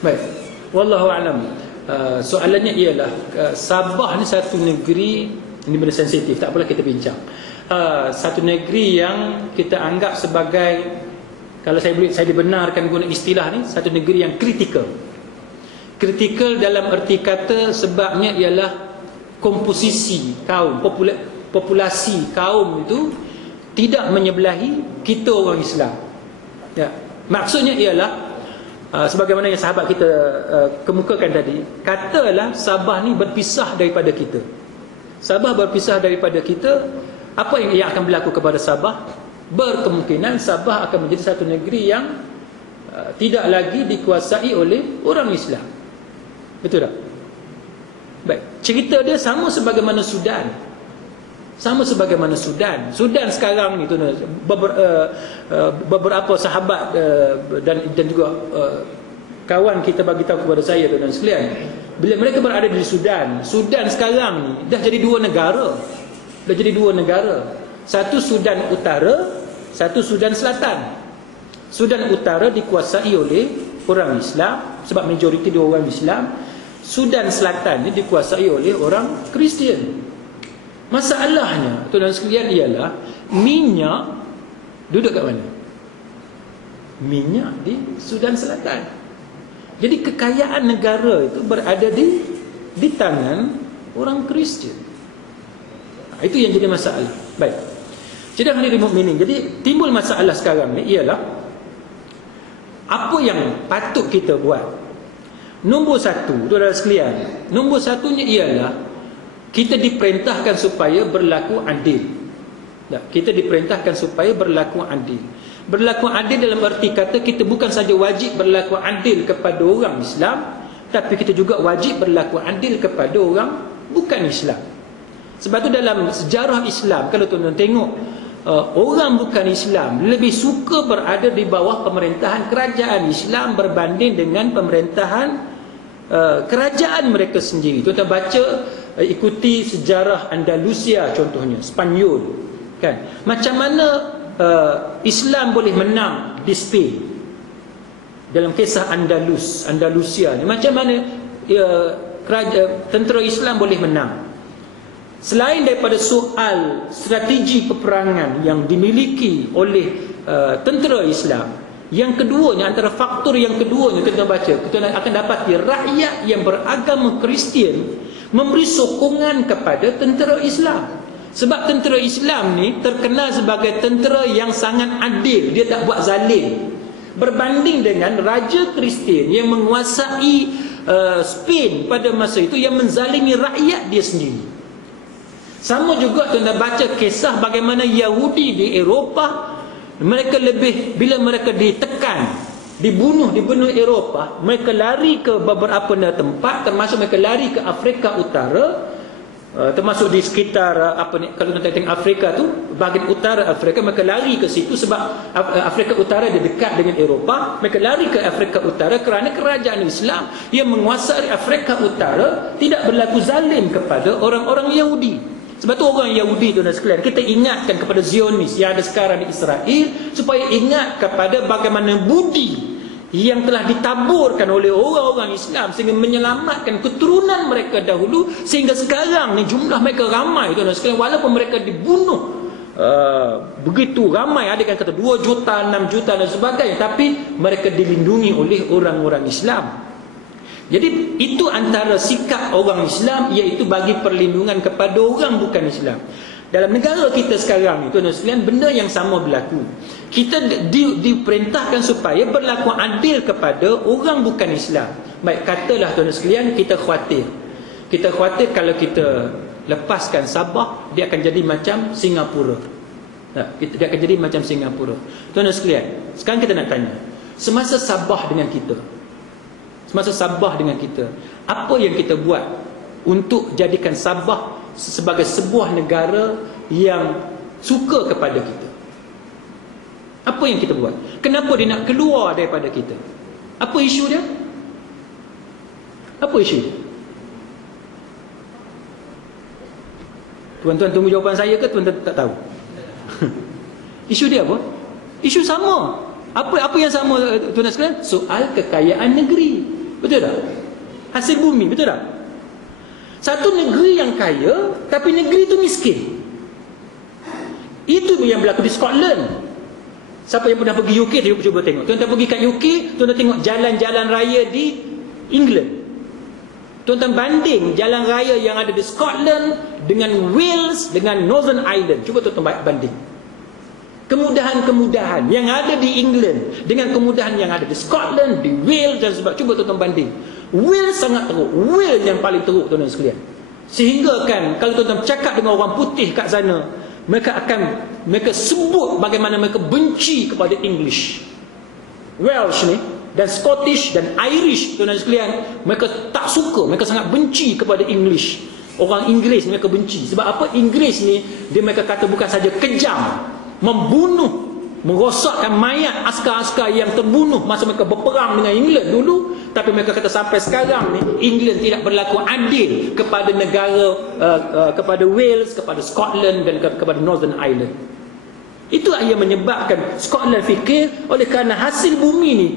Baik, wallahu alam. Soalannya ialah Sabah ni satu negeri, ini benda sensitif, tak apalah kita bincang. Satu negeri yang kita anggap sebagai, kalau saya dibenarkan guna istilah ni, satu negeri yang kritikal. Kritikal dalam erti kata sebabnya ialah komposisi kaum, populasi kaum itu tidak menyebelahi kita orang Islam. Ya, maksudnya ialah sebagaimana yang sahabat kita kemukakan tadi, katalah Sabah ni berpisah daripada kita. Sabah berpisah daripada kita, apa yang akan berlaku kepada Sabah? Berkemungkinan Sabah akan menjadi satu negeri yang tidak lagi dikuasai oleh orang Islam. Betul tak? Baik, cerita dia sama sebagaimana Sudan. Sama sebagaimana Sudan. Sudan sekarang ni beberapa sahabat dan juga kawan kita bagi tahu kepada saya dan sekalian, bila mereka berada di Sudan, Sudan sekarang ni dah jadi dua negara. Dah jadi dua negara. Satu Sudan Utara, satu Sudan Selatan. Sudan Utara dikuasai oleh orang Islam sebab majoriti dia orang Islam. Sudan Selatan ni dikuasai oleh orang Kristian. Masalahnya, tuan-tuan sekalian, ialah minyak Duduk kat mana? Minyak di Sudan Selatan. Jadi kekayaan negara itu berada di tangan orang Kristian. Itu yang jadi masalah. Baik. Jadi hadirin mukminin, jadi timbul masalah sekarang ni ialah apa yang patut kita buat. Nombor satu, saudara sekalian, nombor satunya ialah kita diperintahkan supaya berlaku adil. Kita diperintahkan supaya berlaku adil. Berlaku adil dalam arti kata kita bukan saja wajib berlaku adil kepada orang Islam, tapi kita juga wajib berlaku adil kepada orang bukan Islam. Sebab tu dalam sejarah Islam, kalau tuan-tuan tengok, orang bukan Islam lebih suka berada di bawah pemerintahan kerajaan Islam berbanding dengan pemerintahan kerajaan mereka sendiri. Tuan-tuan baca, ikuti sejarah Andalusia contohnya, Spanyol, kan? Macam mana Islam boleh menang di Spain dalam kisah Andalusia ni? Macam mana tentera Islam boleh menang? Selain daripada soal strategi peperangan yang dimiliki oleh tentera Islam, yang keduanya, antara faktor yang keduanya kita baca, kita akan dapati rakyat yang beragama Kristian memberi sokongan kepada tentera Islam. Sebab tentera Islam ni terkenal sebagai tentera yang sangat adil, dia tak buat zalim. Berbanding dengan raja Kristian yang menguasai Spain pada masa itu, yang menzalimi rakyat dia sendiri. Sama juga tuan-tuan baca kisah bagaimana Yahudi di Eropah, mereka bila mereka ditekan, dibunuh di benua Eropah, mereka lari ke beberapa tempat, termasuk mereka lari ke Afrika Utara, termasuk di sekitar kalau tuan-tuan tengok Afrika tu, bahagian utara Afrika, mereka lari ke situ sebab Afrika Utara dia dekat dengan Eropah. Mereka lari ke Afrika Utara kerana kerajaan Islam yang menguasai Afrika Utara tidak berlaku zalim kepada orang-orang Yahudi. Sebab tu orang Yahudi, tuan-tuan sekalian, kita ingatkan kepada Zionis yang ada sekarang di Israel, supaya ingat kepada bagaimana budi yang telah ditaburkan oleh orang-orang Islam sehingga menyelamatkan keturunan mereka dahulu, sehingga sekarang ni jumlah mereka ramai, tuan-tuan sekalian, walaupun mereka dibunuh begitu ramai, ada yang kata 2 juta, 6 juta dan sebagainya, tapi mereka dilindungi oleh orang-orang Islam. Jadi itu antara sikap orang Islam, iaitu bagi perlindungan kepada orang bukan Islam. Dalam negara kita sekarang ni, tuan-tuan sekalian, benda yang sama berlaku. Kita diperintahkan supaya berlaku adil kepada orang bukan Islam. Baik, katalah tuan-tuan sekalian, kita khawatir. Kita khawatir kalau kita lepaskan Sabah, dia akan jadi macam Singapura. Dia akan jadi macam Singapura. Tuan-tuan sekalian, sekarang kita nak tanya, semasa Sabah dengan kita, apa yang kita buat untuk jadikan Sabah sebagai sebuah negara yang suka kepada kita? Apa yang kita buat? Kenapa dia nak keluar daripada kita? Apa isu dia? Apa isu dia? Tuan-tuan tunggu jawapan saya ke tuan-tuan tak tahu? Isu dia apa? Isu sama. Apa yang sama, tuan-tuan sekalian? Soal kekayaan negeri. Betul tak? Hasil bumi, betul tak? Satu negeri yang kaya, tapi negeri itu miskin. Itu yang berlaku di Scotland. Siapa yang pernah pergi UK, cuba tengok. Tuan-tuan pergi kat UK, tuan-tuan tengok jalan-jalan raya di England. Tuan-tuan banding jalan raya yang ada di Scotland dengan Wales, dengan Northern Ireland. Cuba tuan-tuan banding. Kemudahan-kemudahan yang ada di England dengan kemudahan yang ada di Scotland, di Wales dan sebagainya. Cuba tuan-tuan banding. Wales sangat teruk. Wales yang paling teruk, tuan-tuan sekalian. Sehingga kan kalau tuan-tuan cakap dengan orang putih kat sana, mereka sebut bagaimana mereka benci kepada English. Welsh ni dan Scottish dan Irish, tuan-tuan sekalian, mereka tak suka, mereka sangat benci kepada English. Orang Inggeris mereka benci. Sebab apa? Inggeris ni mereka kata bukan saja kejam, membunuh, merosakkan mayat askar-askar yang terbunuh masa mereka berperang dengan England dulu. Tapi mereka kata sampai sekarang ni England tidak berlaku adil kepada negara, kepada Wales, kepada Scotland dan kepada Northern Ireland. Itu yang menyebabkan Scotland fikir, oleh kerana hasil bumi ni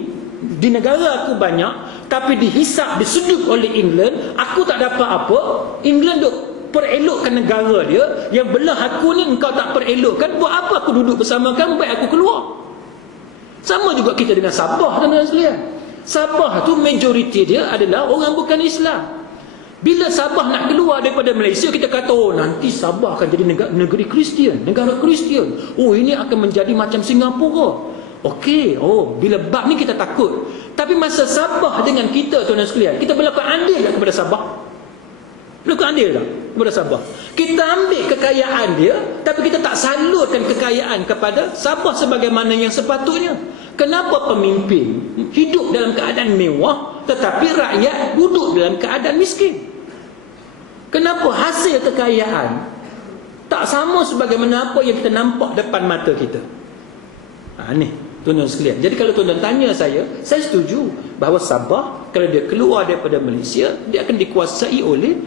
di negara aku banyak, tapi dihisap, disedut oleh England, aku tak dapat apa. England duk perelokkan negara dia, yang belah aku ni engkau tak perelokkan, buat apa aku duduk bersama kamu, baik aku keluar. Sama juga kita dengan Sabah, tuan-tuan sekalian. Sabah tu majoriti dia adalah orang bukan Islam. Bila Sabah nak keluar daripada Malaysia, kita kata, oh nanti Sabah akan jadi negeri Kristian, negara Kristian. Oh ini akan menjadi macam Singapura. Okey, oh bila bab ni kita takut. Tapi masa Sabah dengan kita, tuan-tuan sekalian, kita berlaku adil tak kepada Sabah? Berlaku adil tak kepada Sabah? Kita ambil kekayaan dia, tapi kita tak salurkan kekayaan kepada Sabah sebagaimana yang sepatutnya. Kenapa pemimpin hidup dalam keadaan mewah, tetapi rakyat duduk dalam keadaan miskin? Kenapa hasil kekayaan tak sama sebagaimana apa yang kita nampak depan mata kita? Ni, tuan-tuan sekalian. Jadi kalau tuan-tuan tanya saya setuju bahawa Sabah, kalau dia keluar daripada Malaysia, dia akan dikuasai oleh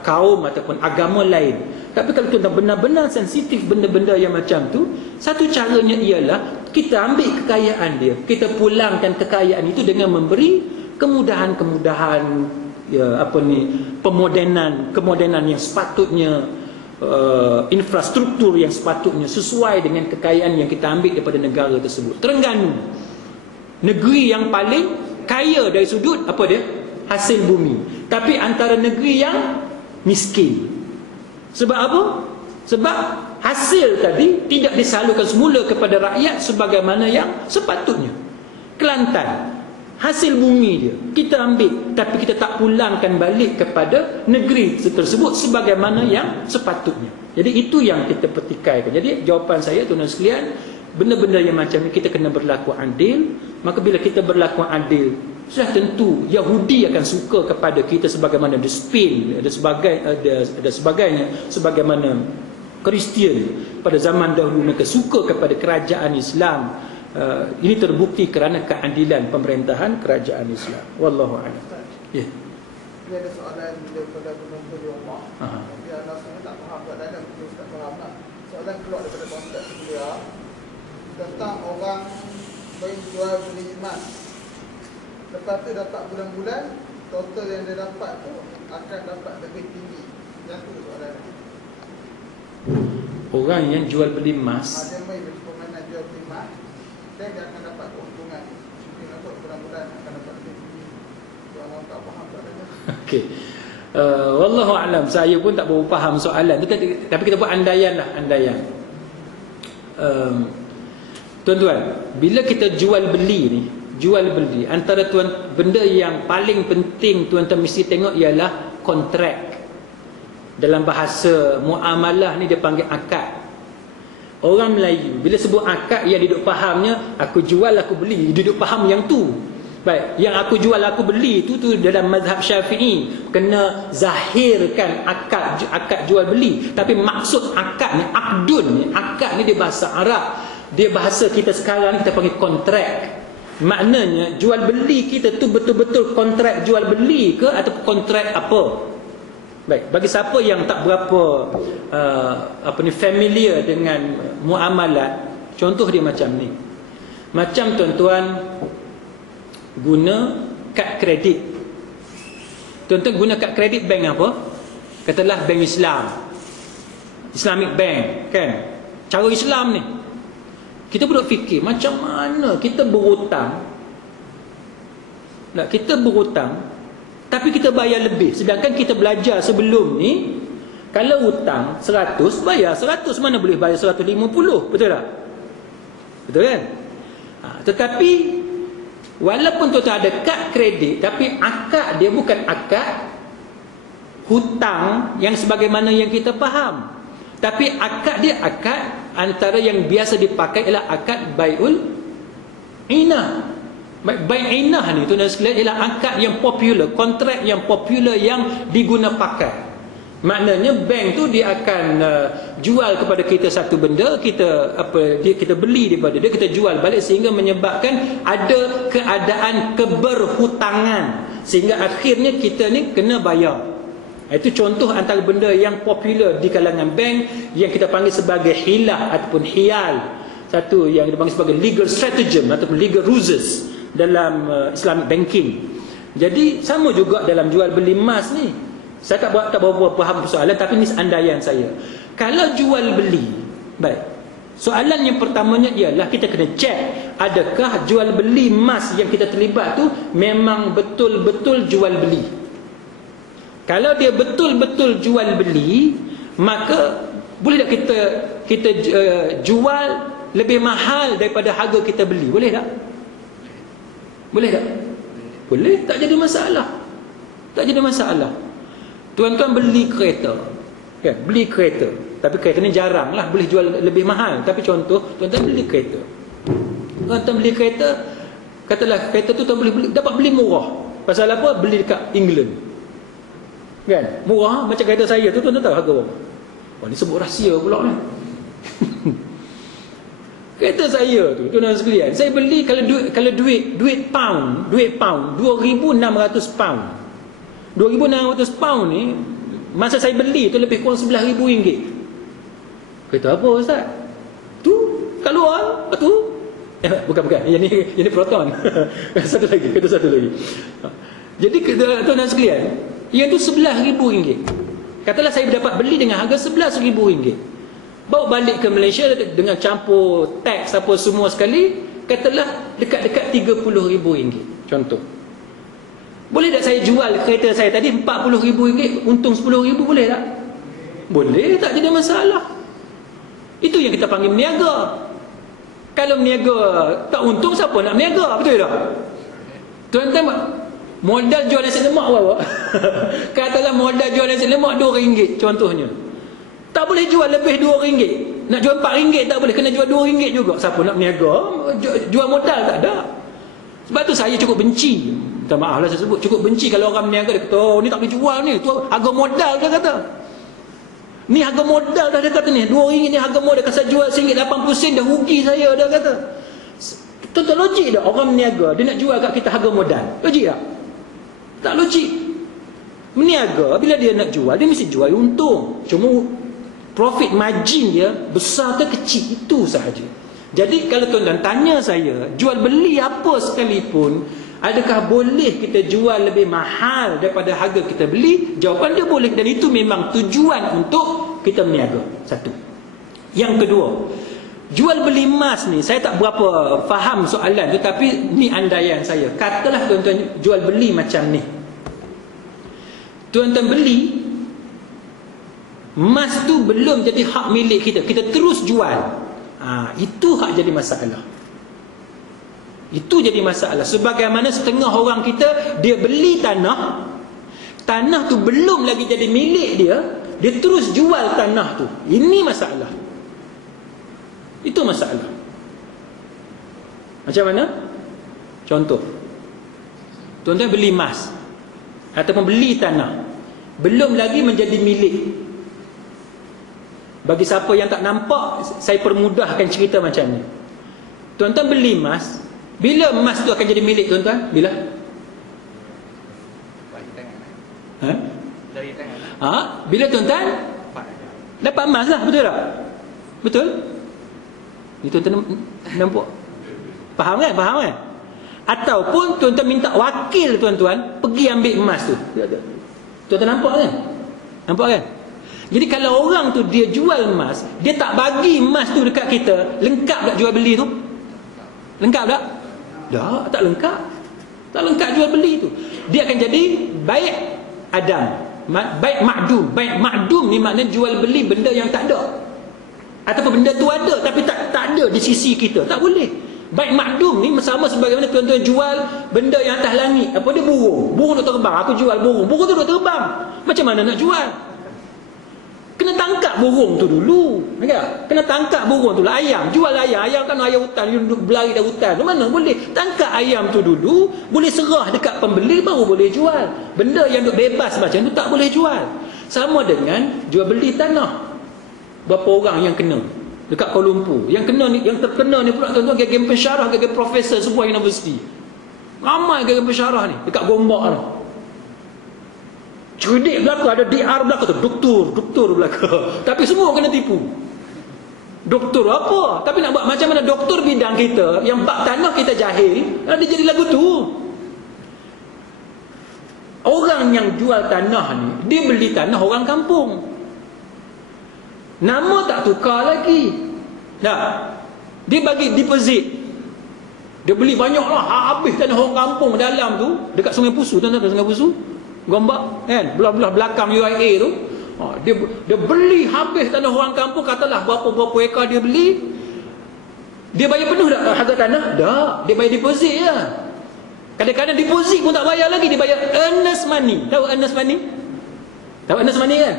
kaum ataupun agama lain. Tapi kalau tuan-tuan benar-benar sensitif benda-benda yang macam tu, satu caranya ialah kita ambil kekayaan dia, kita pulangkan kekayaan itu dengan memberi kemudahan-kemudahan, kemodenan yang sepatutnya, infrastruktur yang sepatutnya sesuai dengan kekayaan yang kita ambil daripada negara tersebut. Terengganu, negeri yang paling kaya dari sudut apa dia? Hasil bumi, tapi antara negeri yang miskin. Sebab apa? Sebab hasil tadi tidak disalurkan semula kepada rakyat sebagaimana yang sepatutnya. Kelantan, hasil bumi dia kita ambil, tapi kita tak pulangkan balik kepada negeri tersebut sebagaimana yang sepatutnya. Jadi itu yang kita petikaikan. Jadi jawapan saya, tuan-tuan sekalian, benda-benda yang macam ni kita kena berlaku adil. Maka bila kita berlaku adil, sudah tentu Yahudi akan suka kepada kita sebagaimana ada Spain, ada sebagainya, sebagaimana Kristian pada zaman dahulu mereka suka kepada kerajaan Islam. Ini terbukti kerana keadilan pemerintahan kerajaan Islam. Wallahu a'lam. Ya. Dia ada soalan daripada penonton di rumah. Dia rasanya tak faham, tak faham lah. Soalan keluar daripada konteks dia tentang orang menjual beli emas. Lepas tu dapat bulan-bulan, total yang dia dapat tu akan dapat lebih tinggi. Yang tu soalan. Orang yang jual beli emas, dia main permainan jual beli emas, dia akan dapat keuntungan. Mungkin untuk bulan-bulan akan dapat lebih tinggi. Orang tak faham soalannya. Okey. Wallahu a'lam. Saya pun tak berapa faham soalan tu, tapi kita buat andaian lah, andaian. Tuan-tuan, bila kita jual beli ni, antara benda yang paling penting tuan-tuan mesti tengok ialah kontrak. Dalam bahasa muamalah ni dia panggil akad. Orang Melayu bila sebut akad, yang dia duduk fahamnya aku jual aku beli, dia duduk faham yang tu. Baik, yang aku jual aku beli tu dalam mazhab Syafi'i kena zahirkan akad jual beli. Tapi maksud akad ni, akad ni dia bahasa Arab. Dia bahasa kita sekarang ni kita panggil kontrak. Maknanya jual beli kita tu betul-betul kontrak jual beli ke ataupun kontrak apa? Baik, bagi siapa yang tak berapa familiar dengan muamalat, contoh dia macam ni. Macam tuan-tuan guna kad kredit. Tuan-tuan guna kad kredit bank apa? Katalah bank Islam, Islamic Bank, kan? Cara Islam ni. Kita perlu fikir macam mana kita berhutang. Kita berhutang tapi kita bayar lebih. Sedangkan kita belajar sebelum ni, kalau hutang 100, bayar 100. Mana boleh bayar 150? Betul tak? Betul kan? Tetapi walaupun tuan-tuan ada kad kredit, tapi akad dia bukan akad hutang yang sebagaimana yang kita faham. Tapi akad dia akad antara yang biasa dipakai ialah akad bai'ul inah. Bai' inah ni tuan-tuan sekalian ialah akad yang popular, kontrak yang popular yang diguna pakai. Maknanya bank tu dia akan jual kepada kita satu benda, kita beli daripada dia, kita jual balik sehingga menyebabkan ada keadaan keberhutangan sehingga akhirnya kita ni kena bayar. Itu contoh antara benda yang popular di kalangan bank yang kita panggil sebagai hilah ataupun hiyal. Satu yang kita panggil sebagai legal stratagem ataupun legal ruses dalam Islamic banking. Jadi sama juga dalam jual beli emas ni. Saya tak berapa faham persoalan, tapi ini andaian saya. Kalau jual beli, baik. Soalan yang pertamanya ialah kita kena cek adakah jual beli emas yang kita terlibat tu memang betul-betul jual beli. Kalau dia betul-betul jual beli, maka boleh tak kita jual lebih mahal daripada harga kita beli? Boleh tak? Boleh tak? Boleh, tak jadi masalah. Tak jadi masalah. Tuan-tuan beli kereta, kan? Beli kereta, tapi kereta ni jarang lah boleh jual lebih mahal. Tapi contoh, tuan-tuan beli kereta, tuan-tuan beli kereta, katalah kereta tu tuan boleh dapat beli murah. Pasal apa? Beli dekat England, kan? Murah macam kereta saya tu, tuan-tuan tahu harga berapa? Oh, ni sebut rahsia pula kan. Kereta saya tu, tuan-tuan sekalian, saya beli kalau duit pound 2,600 pound. 2,600 pound ni masa saya beli tu lebih kurang RM11,000. Kereta apa Ustaz? Tu kat luar, tu. Bukan. Yang ni Proton. Satu lagi. Jadi tuan-tuan sekalian, yang tu RM11,000. Katalah saya dapat beli dengan harga RM11,000. Bawa balik ke Malaysia dengan campur teks apa semua sekali, katalah dekat-dekat RM30,000. Contoh. Boleh tak saya jual kereta saya tadi RM40,000, untung RM10,000, boleh tak? Boleh, tak jadi masalah. Itu yang kita panggil meniaga. Kalau meniaga tak untung, siapa nak meniaga? Betul tak? Tuan-tuan, modal jual nasi lemak berapa? Katalah modal jual nasi lemak RM2 contohnya. Tak boleh jual lebih RM2. Nak jual RM4 tak boleh, kena jual RM2 juga. Siapa nak meniaga? Jual modal tak ada. Sebab tu saya cukup benci, minta maaf lah saya sebut, cukup benci kalau orang meniaga dia kata, oh ni tak boleh jual ni, tu harga modal dia kata. Ni harga modal dah dia kata ni, RM2 ni harga modal, kalau saya jual RM1.80 dah rugi saya, dia kata. Tentu logik tak orang meniaga dia nak jual kat kita harga modal? Logik tak? Tak logik. Meniaga bila dia nak jual, dia mesti jual untung. Cuma profit margin dia besar ke kecil, itu sahaja. Jadi kalau tuan-tuan tanya saya, jual beli apa sekalipun, adakah boleh kita jual lebih mahal daripada harga kita beli? Jawapan dia boleh, dan itu memang tujuan untuk kita meniaga. Satu. Yang kedua, jual beli emas ni, saya tak berapa faham soalan tu, tapi ni andaian saya. Katalah tuan-tuan jual beli macam ni. Tuan-tuan beli emas tu belum jadi hak milik kita, kita terus jual. Itu hak jadi masalah. Itu jadi masalah. Sebagaimana setengah orang kita, dia beli tanah tu belum lagi jadi milik dia, dia terus jual tanah tu. Ini masalah. Itu masalah. Macam mana? Contoh, tuan-tuan beli emas ataupun beli tanah, belum lagi menjadi milik. Bagi siapa yang tak nampak, saya permudahkan cerita macam ni. Tuan-tuan beli emas, bila emas tu akan jadi milik tuan-tuan? Bila? Dari tangan. Bila tuan-tuan dapat emas lah, betul tak? Betul? Ni tuan-tuan nampak? Faham kan? Ataupun tuan-tuan minta wakil tuan-tuan pergi ambil emas tu. Tuan-tuan nampak kan? Nampak kan? Jadi kalau orang tu dia jual emas, dia tak bagi emas tu dekat kita, lengkap tak jual beli tu? Lengkap tak? Tak lengkap. Tak lengkap jual beli tu. Dia akan jadi baik adam, baik makdum. Baik makdum ni maknanya jual beli benda yang tak ada. Ataupun benda tu ada tapi tak ada di sisi kita. Tak boleh. Baik makdum ni sama sebagaimana tuan-tuan jual benda yang atas langit. Apa dia? Burung. Burung tu terbang. Aku jual burung. Burung tu dah terbang. Macam mana nak jual? Kena tangkap burung tu dulu. Kena tangkap burung tu lah. Ayam. Jual ayam. Ayam kan ayam hutan. Dia duduk berlari dari hutan. Mana boleh? Tangkap ayam tu dulu. Boleh serah dekat pembeli, baru boleh jual. Benda yang duduk bebas macam tu tak boleh jual. Sama dengan jual beli tanah. Berapa orang yang kena dekat Kuala Lumpur? Yang kena ni, yang terkena ni pula tuan-tuan, gagam pensyarah, gagam profesor sebuah universiti. Ramai gagam pensyarah ni dekat Gombak ni. Cerdik belaka, ada DR belaka tu, doktor belaka. Tapi semua kena tipu. Doktor apa? Tapi nak buat macam mana doktor bidang kita yang bab tanah kita jahil, dia jadi lagu tu. Orang yang jual tanah ni, dia beli tanah orang kampung. Nama tak tukar lagi. Nah, dia bagi deposit. Dia beli banyak lah, habis tanah orang kampung dalam tu, dekat Sungai Pusu, tuan-tuan, Sungai Pusu, Gombak kan, belah-belah belakang UIA tu. Dia beli habis tanah orang kampung, katalah berapa ekar dia beli. Dia bayar penuh tak harga tanah? Tak, dia bayar deposit je. Kadang-kadang deposit pun tak bayar lagi, dia bayar earnest money. Tahu earnest money? Tahu earnest money kan?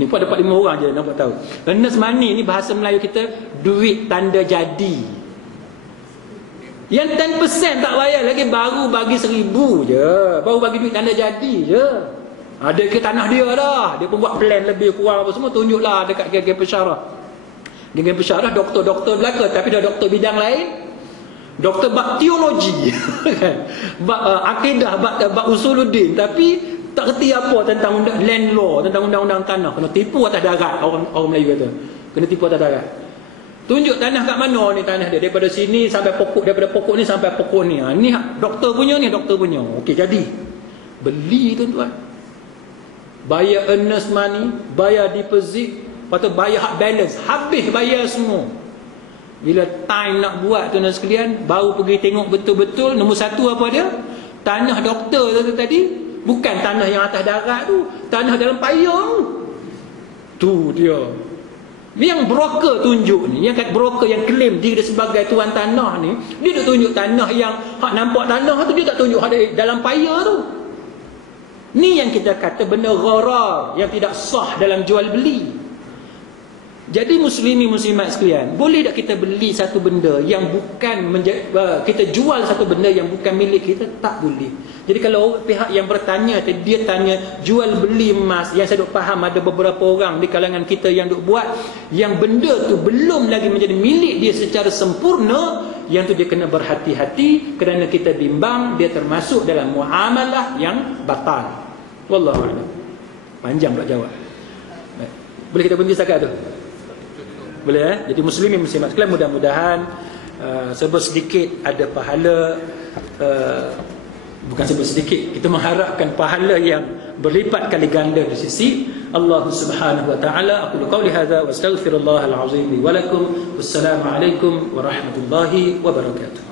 Ni pun dapat 5 orang je nampak tahu. Earnest money ni bahasa Melayu kita duit tanda jadi. Yang 10% tak bayar lagi, baru bagi 1,000 je. Baru bagi duit tanda jadi je. Ada ke tanah dia dah. Dia pun buat plan lebih kurang apa semua, tunjuklah dekat geng-geng pensyarah. Geng-geng pensyarah doktor-doktor belaka, tapi dah doktor bidang lain. Doktor bab teologi. Bab akidah, bab usuluddin, tapi tak kerti apa tentang land law, tentang undang-undang tanah. Kena tipu atas darat, orang Melayu kata. Kena tipu atas darat. Tunjuk tanah kat mana ni tanah dia. Daripada sini sampai pokok, daripada pokok ni sampai pokok ni. Ni doktor punya, ni doktor punya. Okey, jadi. Beli tuan-tuan. Bayar earnest money, bayar deposit, lepas tu bayar hak balance. Habis bayar semua. Bila time nak buat tuan-tuan sekalian, baru pergi tengok betul-betul. Nombor 1 apa dia? Tanah doktor tadi. Bukan tanah yang atas darat tu. Tanah dalam payung. Tu dia. Yang broker tunjuk ni, yang kat broker yang claim diri dia sebagai tuan tanah ni, dia tak tunjuk tanah yang hak nampak tanah tu, dia tak tunjuk hak dalam paya tu. Ni yang kita kata benda gharar, yang tidak sah dalam jual beli. Jadi muslimin muslimat sekalian, boleh tak kita beli satu benda yang bukan kita jual satu benda yang bukan milik kita? Tak boleh. Jadi kalau pihak yang bertanya, dia tanya jual beli emas, yang saya duk faham ada beberapa orang di kalangan kita yang duk buat, yang benda tu belum lagi menjadi milik dia secara sempurna, yang tu dia kena berhati-hati, kerana kita bimbang dia termasuk dalam muamalah yang batal. Wallahu a'lam. Panjang pula jawab. Boleh kita berhenti setakat tu? Boleh Jadi muslimin muslimat sekalian, mudah-mudahan sebab sedikit ada pahala, bukan sebab sedikit, kita mengharapkan pahala yang berlipat kali ganda di sisi Allah Subhanahu wa taala. Aku qauli hadza wa astaghfirullahal azim li wa lakum. Wassalamu alaikum warahmatullahi wabarakatuh.